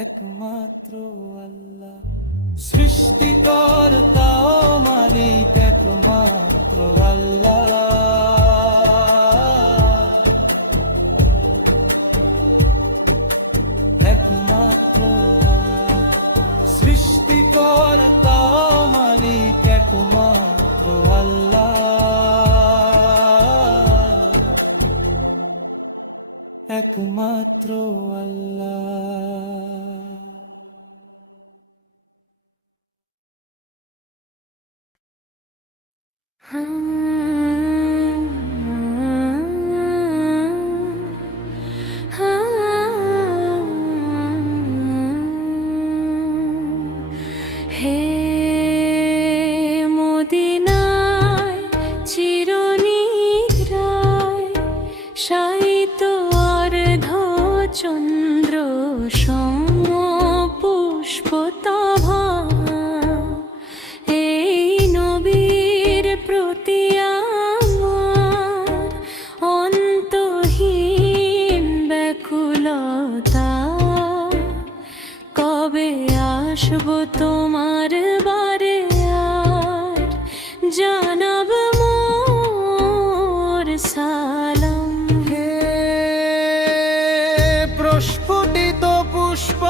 একমাত্র আল্লাহ। সৃষ্টিকর্তা ও মালিক একমাত্র একমাত্র আল্লাহ। হে মদিনায় চিরনিদ্রায় শায়িত অর্ধ চন্দ্র সম পুষ্পতভা, এই নবীর প্রতি আমার অন্তহীন ব্যাকুলতা। কবে আসবো তোমার বারে আর জানাব মোর সালাম। হে প্রস্ফুটিত পুষ্প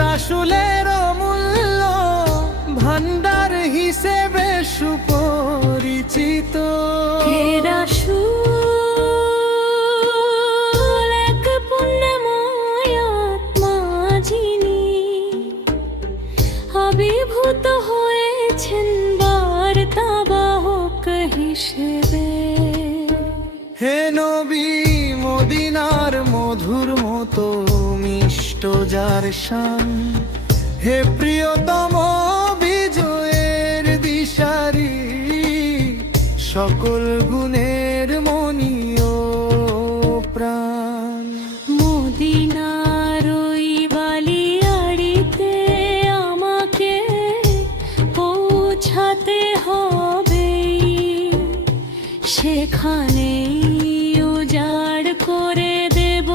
রাসূলের অমূল্য ভান্ডার হিসেবে সুপরিচিত। হে রাসূল, এক পুণ্যময় আত্মা যিনি আবির্ভূত হয়েছেন বার্তাবাহক হিসেবে। হে নবী, মদিনার মধুর মতো মিষ্ট যার শান, হে প্রিয়তম বিজয়ের দিশারি, সকল গুণের মনি ও প্রাণ। মদিনার ওই বালিয়াড়িতে আমাকে পৌঁছাতে হবে, সেখানেই উজাড় করে দেব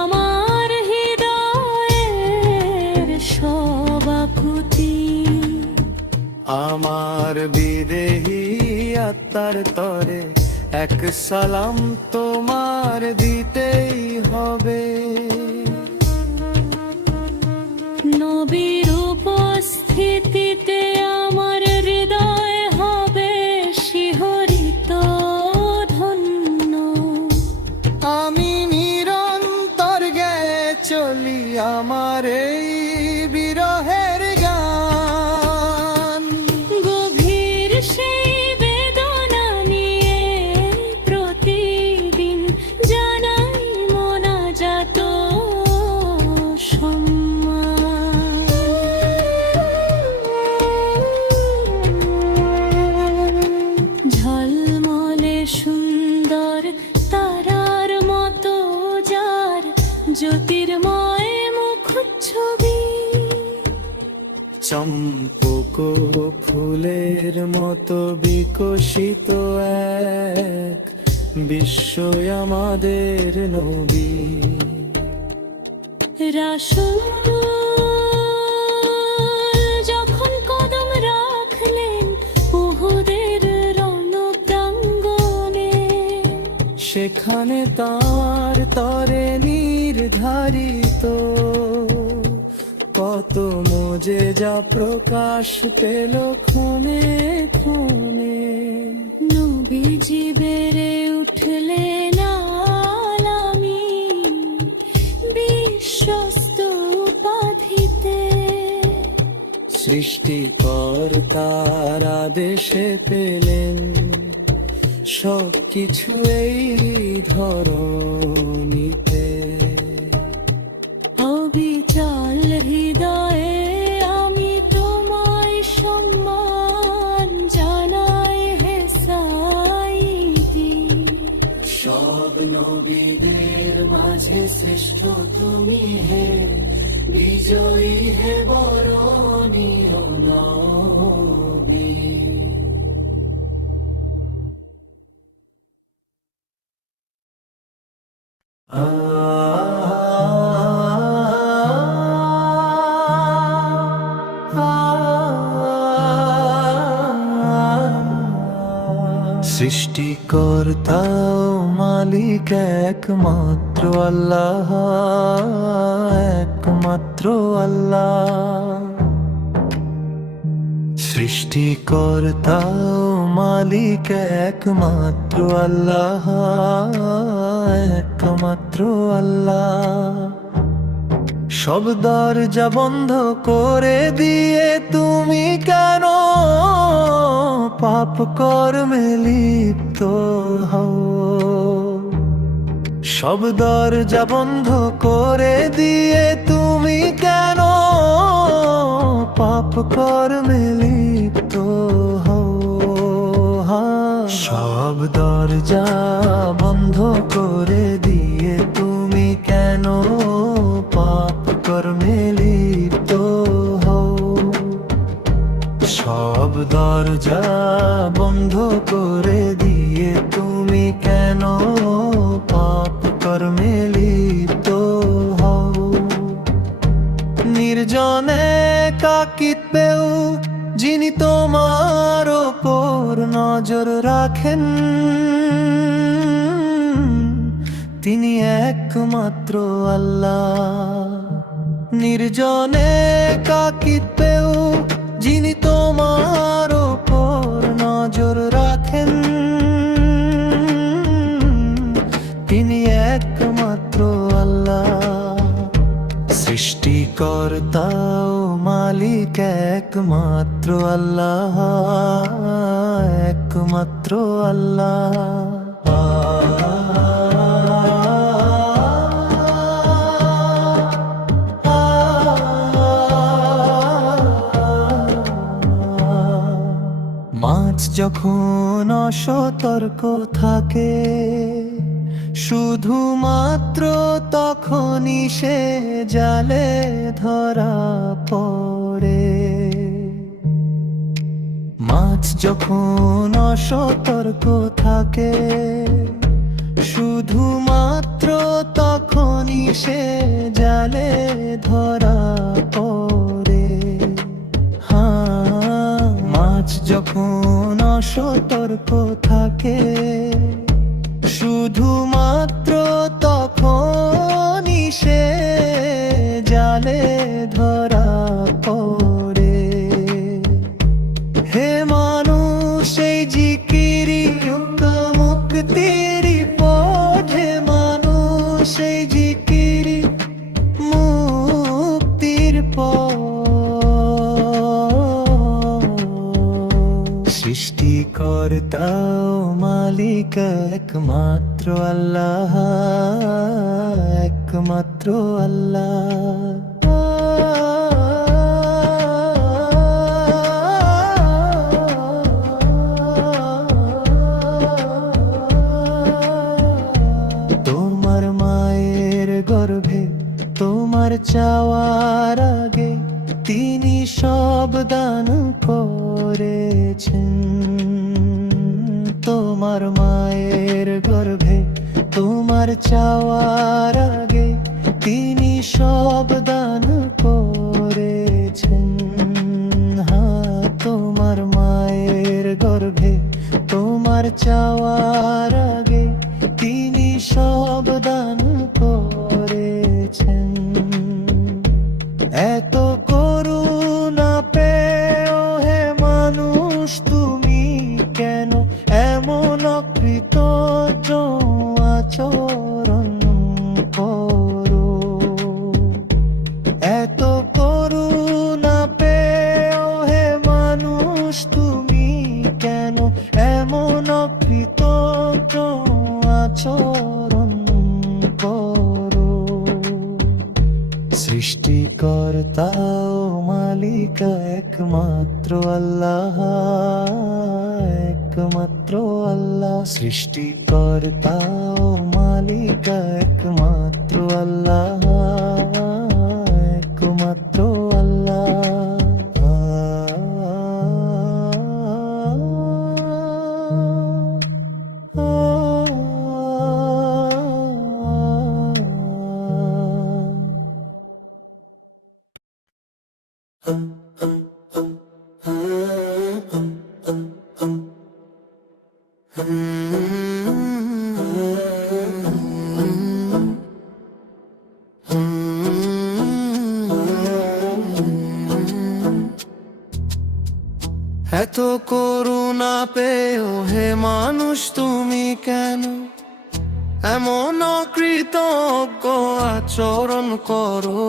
আমার হৃদয়ের সব আকুতি। আমার বিদেহী আত্মার তরে এক সালাম তোমার দিতেই হবে। নবীর উপস্থিতিতে আমার হৃদয় হবে শিহরিত ধন্য। আমি নিরন্তর গেয়ে চলি আমার এই বিরহের গান। গভীর সেই বেদনা নিয়ে প্রতিদিন জানাই মোনাজাত সম্মান। ঝলমলে সুন্দর তারার মতো যার জ্যোতির্ময় মুখচ্ছবি, চম্পক ফুলের মতো বিকশিত এক বিশ্বই আমাদের নবী। রাসূল যখন কদম রাখলেন উহুদের রণপ্রাঙ্গণে, সেখানে তার তরে নির্ধারিত কত মোজেজা প্রকাশ পেল ক্ষণে ক্ষণে। নবীজি বেড়ে উঠলেন আলামী বিশ্বস্ত উপাধিতে। সৃষ্টিকর্তার আদেশে পেলেন সব কিছু এই ধরণীতে। অবিচল হৃদয়ে আমি তোমায় সম্মান জানাই হে সাইদি। সব নবীদের মাঝে শ্রেষ্ঠ তুমি হে, বিজয়ী হে বরণীয় নবী। সৃষ্টিকর্তা ও মালিক একমাত্র আল্লাহ, একমাত্র আল্লাহ। সৃষ্টিকর্তা ও মালিক একমাত্র আল্লাহ, একমাত্র আল্লাহ। সব দরজা বন্ধ করে দিয়ে তুমি কেন পাপ কর্মে লিপ্ত হও? সব দরজা বন্ধ করে দিয়ে তুমি কেন পাপ কর্মে লিপ্ত হও? সব দরজা বন্ধ করে দিয়ে তুমি কেন পাপ কর্মে লিপ্ত হও? সব দরজা বন্ধ করে দিয়ে তুমি কেন পাপ কর্মে লিপ্ত হও? নির্জনে কাকিতেও যিনি তোমার ওপর নজর রাখেন, তিনি একমাত্র আল্লাহ। নির্জনে কাকিতেও যিনি তোমার ওপর নজর রাখেন, তিনি একমাত্র আল্লাহ। সৃষ্টিকর্তা ও মালিক একমাত্র আল্লাহ, একমাত্র আল্লাহ। মাছ যখন অসতর্ক থাকে, শুধুমাত্র তখনই সে জালে ধরা পড়ে। মাছ যখন অসতর্ক থাকে, শুধুমাত্র তখনই সে জালে ধরা পড়ে। মাছ যখন অসতর্ক থাকে, শুধুমাত্র তখনই সে জালে ধরা পড়ে। হে মানুষ, এই জিকিরি মুক্তির পথ। হে মানুষ, এই জিকিরি মুক্তির পথ। সৃষ্টিকর্তা ও মালিক একমাত্র আল্লাহ, একমাত্র আল্লাহ। তোমার মায়ের গর্ভে তোমার চাওয়ার আগে তিনি সব দান করেছেন। তোমার মায়ের গর্ভে তোমার চাওয়ার আগে তিনি সব দান করেছেন। তোমার মায়ের গর্ভে তোমার চাওয়ার আগে তিনি সব দান করেছেন। এত করুণা পেও হে মানুষ তুমি কেন এমন অকৃতজ্ঞ আচরণ করো? এত করুণা পেও হে মানুষ তুমি কেন এমন অকৃতজ্ঞ আচরণ করো? সৃষ্টিকর্তা ও মালিক একমাত্র আল্লাহ, একমাত্র আল্লাহ। সৃষ্টিকর্তা ও মালিক একমাত্র আল্লাহ, একমাত্র আল্লাহ। এত করুণা পেও হে মানুষ তুমি কেন এমন অকৃতজ্ঞ আচরণ করো,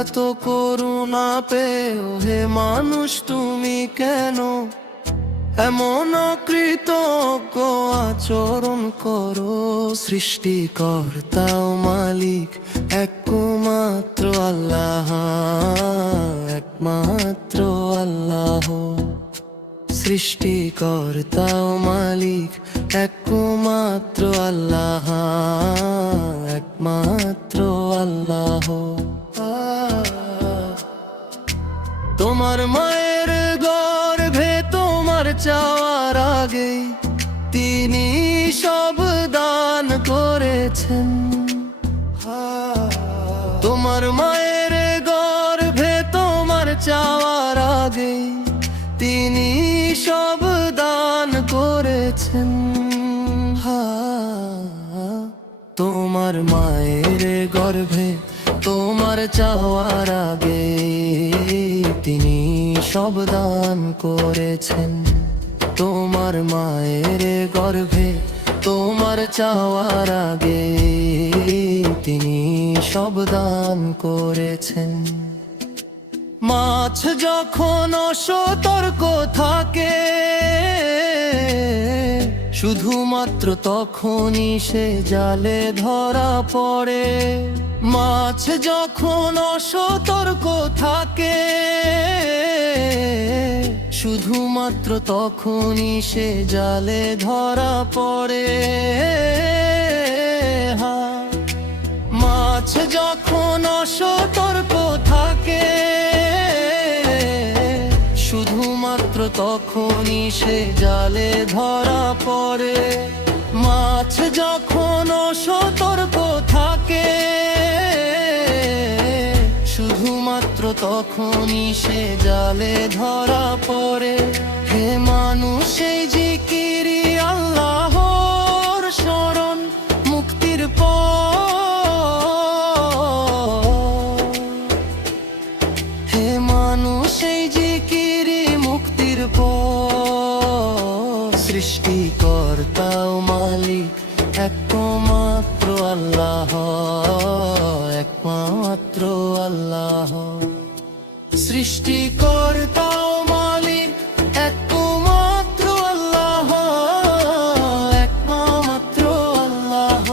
এত করুণা পেও হে মানুষ তুমি কেন? এমন অকৃতজ্ঞ আচরণ করো। সৃষ্টিকর্তা ও মালিক একমাত্র আল্লাহ, একমাত্র আল্লাহ। সৃষ্টিকর্তা ও মালিক একমাত্র আল্লাহ, একমাত্র আল্লাহ। তোমার মায়ের গর্ভে তোমার চাওয়ার আগে তিনি সব দান করেছেন। তোমার মায়ের গর্ভে তোমার চাওয়ার আগে তিনি সব দান করেছেন। তোমার মায়ের গর্ভে তোমার চাওয়ার আগে তিনি সব দান করেছেন। তোমার মায়ের গর্ভে তোমার চাওয়ার আগে তিনি সব দান করেছেন। মাছ যখন অসতর্ক থাকে শুধুমাত্র তখনই সে জালে ধরা পড়ে। মাছ যখন অসতর্ক থাকে শুধুমাত্র তখনই সে জালে ধরা পড়ে। মাছ যখন অসতর্ক থাকে শুধুমাত্র তখনই সে জালে ধরা পড়ে। মাছ যখন অসতর্ক থাকে শুধুমাত্র তখনই সে জালে ধরা পড়ে। হে মানুষ এই জিকিরি আল্লাহর শরণ মুক্তির পথ। হে মানুষ এই জিকিরি মুক্তির পথ। সৃষ্টিকর্তা ও মালিক একমাত্র আল্লাহ, একমাত্র আল্লাহ। সৃষ্টিকর্তা ও মালিক একমাত্র আল্লাহ, একমাত্র আল্লাহ।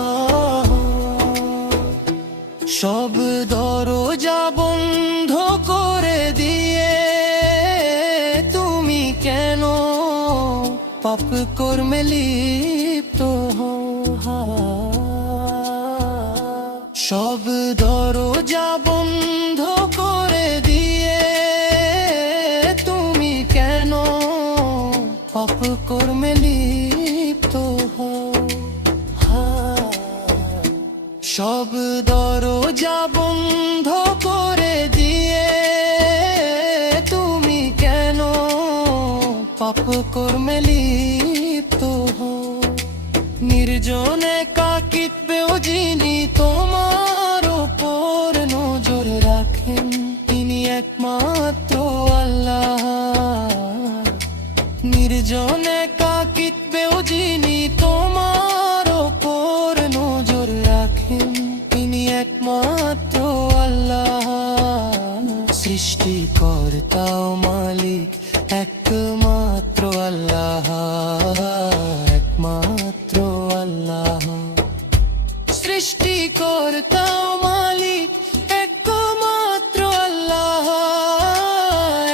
সব দরজা বন্ধ করে দিয়ে তুমি কেন পাপ কর্মে লিপ্ত হও? সব দরজা বন্ধ করে দিয়ে তুমি কেন পাপ কর্মে লিপ্ত হও? সব দরজা বন্ধ করে দিয়ে তুমি কেন পাপ কর্মে লিপ্ত হও? নির্জনে কাকিত্বেও যিনি তোমার উপর নজর রাখেন তিনি একমাত্র আল্লাহ। নির্জনে কাকিত্বেও যিনি তোমার উপর নজর রাখেন তিনি একমাত্র আল্লাহ। সৃষ্টিকর্তা ও মালিক একমাত্র আল্লাহ, একমাত্র আল্লাহ। সৃষ্টিকর্তা ও মালিক একমাত্র আল্লাহ,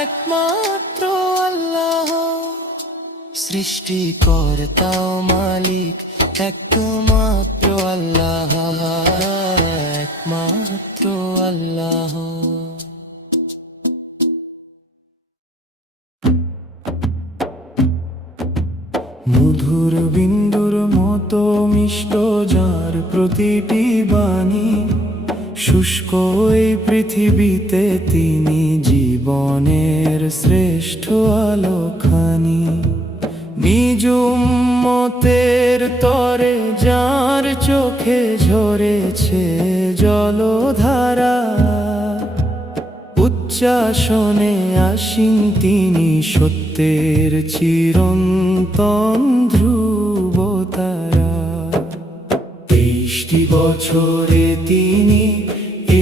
একমাত্র আল্লাহ। সৃষ্টিকর্তা ও মালিক একমাত্র আল্লাহ, একমাত্র আল্লাহ। মধুর বিন্দুর মতো মিষ্ট যার প্রতিটি বাণী, শুষ্ক এই পৃথিবীতে তিনি জীবনের শ্রেষ্ঠ আলোখানি। নিজ উম্মতের তরে যার চোখে ঝরেছে জলধারা, উচ্চাসনে আসীন তিনি সত্যের চিরন্তন ধ্রুবতারা। বছরে তিনি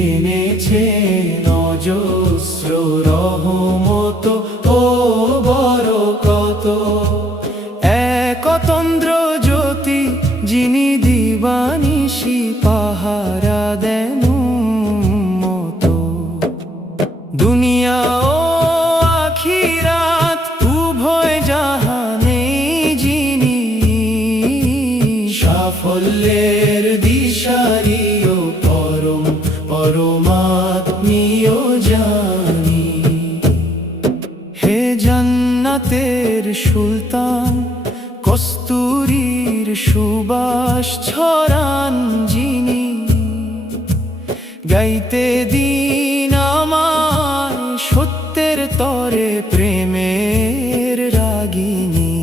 এনেছেন অজস্র রহমত ও বরকত। এক অতন্দ্র জ্যোতি যিনি দিবানিশি পাহারা দেন মতো, দুনিয়া ও আখিরাত উভয় জাহানে যিনি সাফল্যের দিশারি ও পরমাত্মীয় জানি। হে জান্নাতের সুলতান, কস্তুরীর সুবাস ছড়ান যিনি, গাইতে দিন আমায় সত্যের তরে প্রেমের রাগিনী।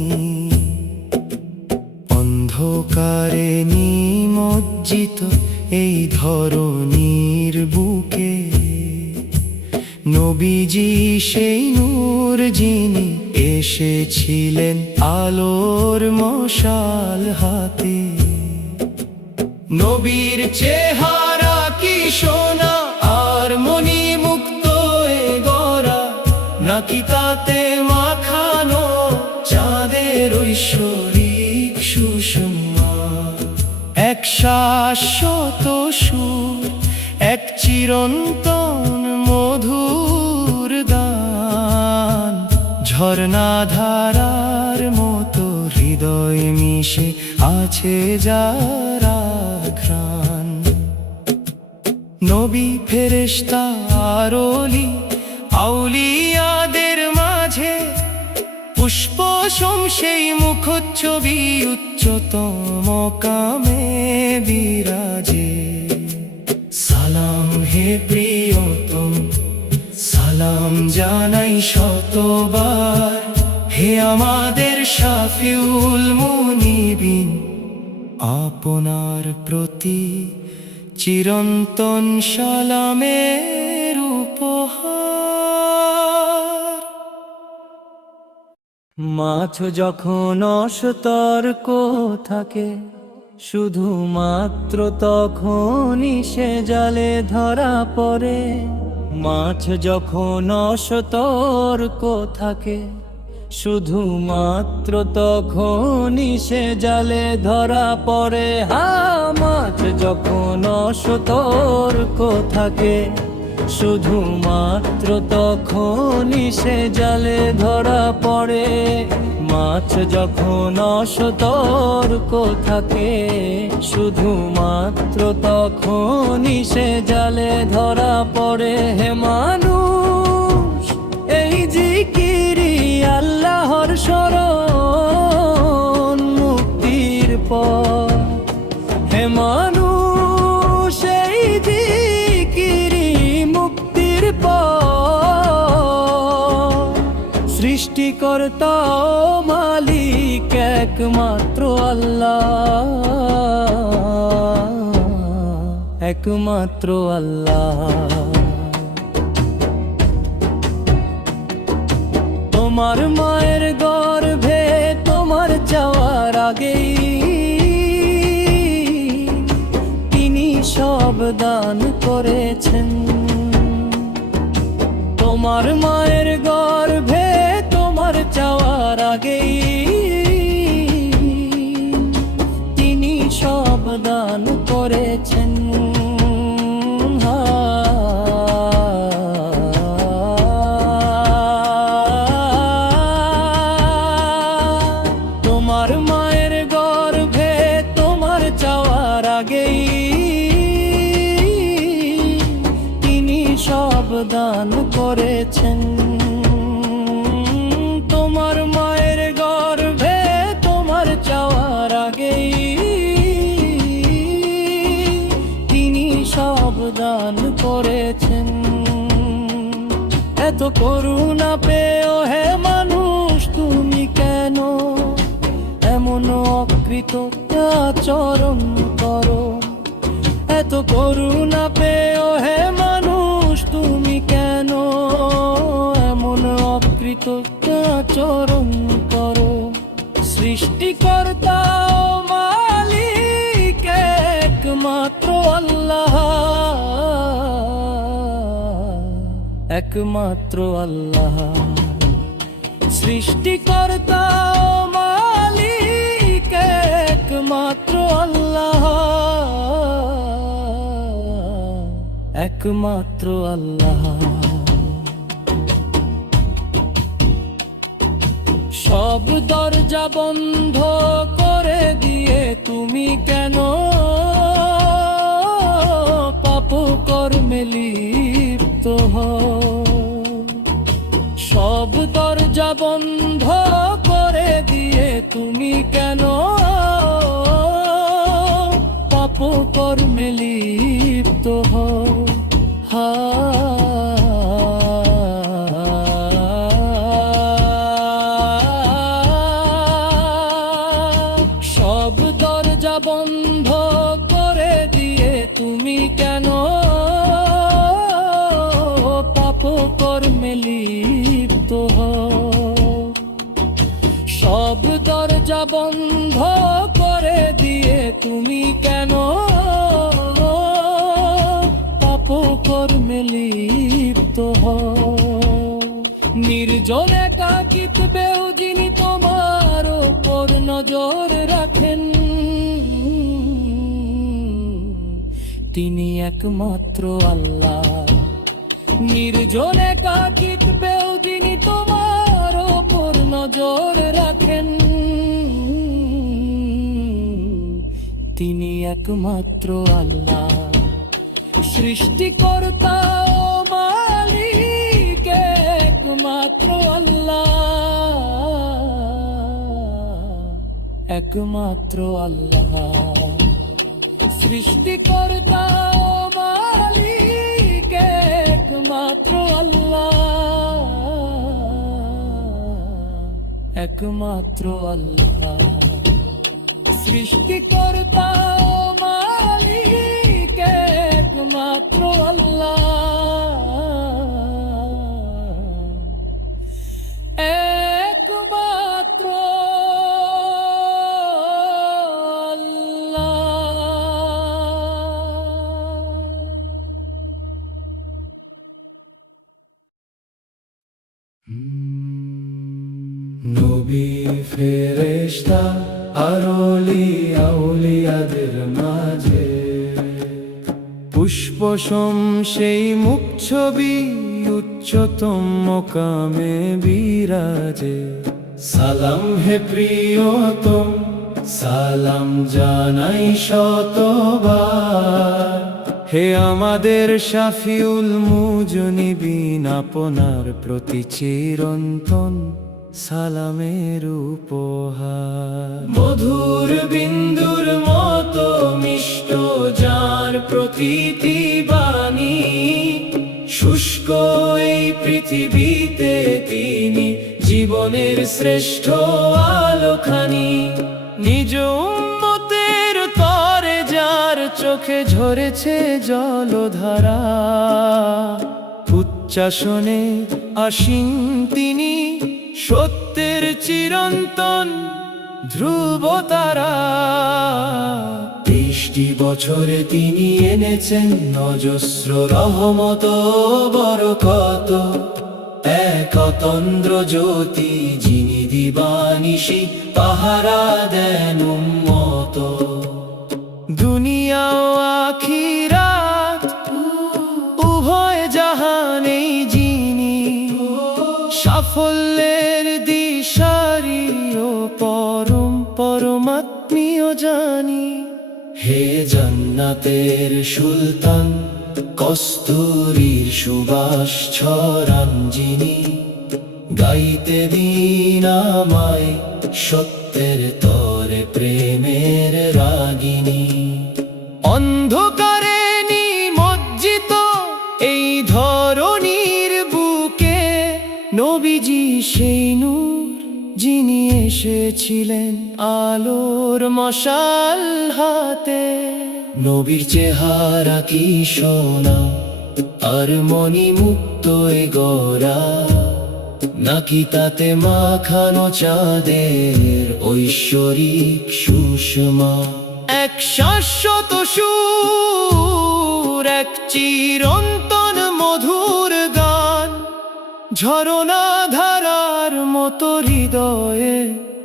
অন্ধকারে নিমজ্জিত এই ধরনীর বুকে নবীজি সেই নূর যিনি এসেছিলেন আলোর মশাল হাতে। নবীর চেহারা কি সোনা আর মণি মুক্ত এ গড়া, নাকি তাতে মাখানো চাঁদের ঐশ্বরিক সুষমা। এক শাশ্বত সুর, এক চিরন্তন মধুর গান, ঝর্ণা ধারার মতো হৃদয় মিশে আছে যারা ঘ্রাণ। নবী ফেরেশতা আর অলি আউলিয়াদের মাঝে পুষ্প সেই মুখচ্ছবি উচ্চতম কামে বিরাজে। সালাম হে প্রিয়তম, সালাম জানাই শতবার, হে আমাদের শাফিউল মুনিবিন। আপনার প্রতি চিরন্তন সালামের উপহার। মাছ যখন অসতর্ক থাকে, শুধুমাত্র তখনই সে জালে ধরা পড়ে। মাছ যখন অসতর্ক থাকে, শুধুমাত্র তখনই সে জালে ধরা পড়ে। মাছ যখন অসতর্ক থাকে, শুধুমাত্র তখনই সে জালে ধরা পড়ে। মাছ যখন অসতর্ক থাকে, শুধুমাত্র তখনই সে জালে ধরা পড়ে। হে মানুষ, এই জিকিরি আল্লাহর শরণ মুক্তির পথ। হে মানুষ, এই জিকিরি মুক্তির পথ। সৃষ্টিকর্তা ও মালিক একমাত্র আল্লাহ, একমাত্র আল্লাহ। তোমার মায়ের গর্ভে তোমার যাওয়ার আগেই তিনি সব দান করেছেন। তোমার মায়ের গর্ভে তোমার যাওয়ার আগেই তিনি সব দান করেছেন। তোমার মায়ের গর্ভে তোমার যাওয়ার আগেই তিনি সব দান করেছেন। তোমার মায়ের গর্ভে তোমার যাওয়ার আগেই তিনি সব দান করেছেন। এত করুণা পেও হে মানুষ তুমি কেন এমন অকৃতজ্ঞ আচরণ করো? এত করুণা পেও হে মানুষ তুমি কেন এমন অকৃতজ্ঞ আচরণ করো? সৃষ্টিকর্তা ও মালিক একমাত্র একমাত্র আল্লাহ, একমাত্র আল্লাহ। সৃষ্টিকর্তা ও মালিক একমাত্র আল্লাহ, একমাত্র আল্লাহ। সব দরজা বন্ধ করে দিয়ে তুমি কেন পাপ কর্মে লিপ্ত হও? সব দরজা বন্ধ করে দিয়ে তুমি কেন পাপ কর্মে লিপ্ত হও? সব দরজা বন্ধ করে দিয়ে তুমি কেন পাপ কর্মে লিপ্ত হও? সব দরজা বন্ধ করে দিয়ে তুমি কেন পাপ কর্মে লিপ্ত হও? নির্জন একাকিত্বেও যিনি তোমার ওপর নজর রাখেন, তিনি একমাত্র আল্লাহ। নির্জন একাকিত্বেও যিনি তোমার ওপর নজর রাখেন, তিনি একমাত্র আল্লাহ। সৃষ্টিকর্তা ও মালিক একমাত্র আল্লাহ, একমাত্র আল্লাহ। সৃষ্টিকর্তা ও মালিক একমাত্র আল্লাহ, একমাত্র আল্লাহ। সৃষ্টিকর্তা ও মালিক একমাত্র আল্লাহ, একমাত্র নবী ফেরেশতা আর ওলি আউলিয়াদের মাঝে পুষ্পসম সেই মুখ ছবি উচ্চতম মকামে বিরাজে। সালাম হে প্রিয়তম, সালাম জানাই শতবার। হে আমাদের শাফিউল মুজনিবিন, আপনার প্রতি চিরন্তন সালামের উপহার। মধুর বিন্দুর মতো মিষ্ট যার প্রকৃতি বাণী, শুষ্ক এই পৃথিবীতে তিনি জীবনের শ্রেষ্ঠ আলোখানি। নিজ উম্মতের তরে যার চোখে ঝরেছে জলধারা, উচ্চাসনে আসীন তিনি সত্যের চিরন্তন ধ্রুবতারা। ৩০টি বছরে তিনি এনেছেন অজস্র রহমত বরকত। এক অতন্দ্র জ্যোতি যিনি দিবানিশি পাহারা দেন উম্মত। দুনিয়া ও আখিরাত উভয় জাহানেই যিনি সাফল্যের দিশারি ও পরমাত্মীয় জানি। হে জান্নাতের সুলতান, কস্তুরীর সুবাস ছড়ান যিনি, গাইতে দিন আমায় সত্যের তরে প্রেমের রাগিনী। অন্ধকারে নিমজ্জিত এই ধরণীর বুকে নবীজি সেই নূর যিনি এসেছিলেন আলোর মশাল হাতে। নবীর চেহারা কি সোনা আর মণি মুক্ত এ গড়া, নাকি তাতে মাখানো চাঁদের ঐশ্বরিক সুষমা। এক শাশ্বত সুর, এক চিরন্তন মধুর গান, ঝরনা ধারার মতো হৃদয়ে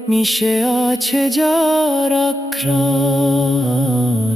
মিশে আছে যার আঘ্রাণ।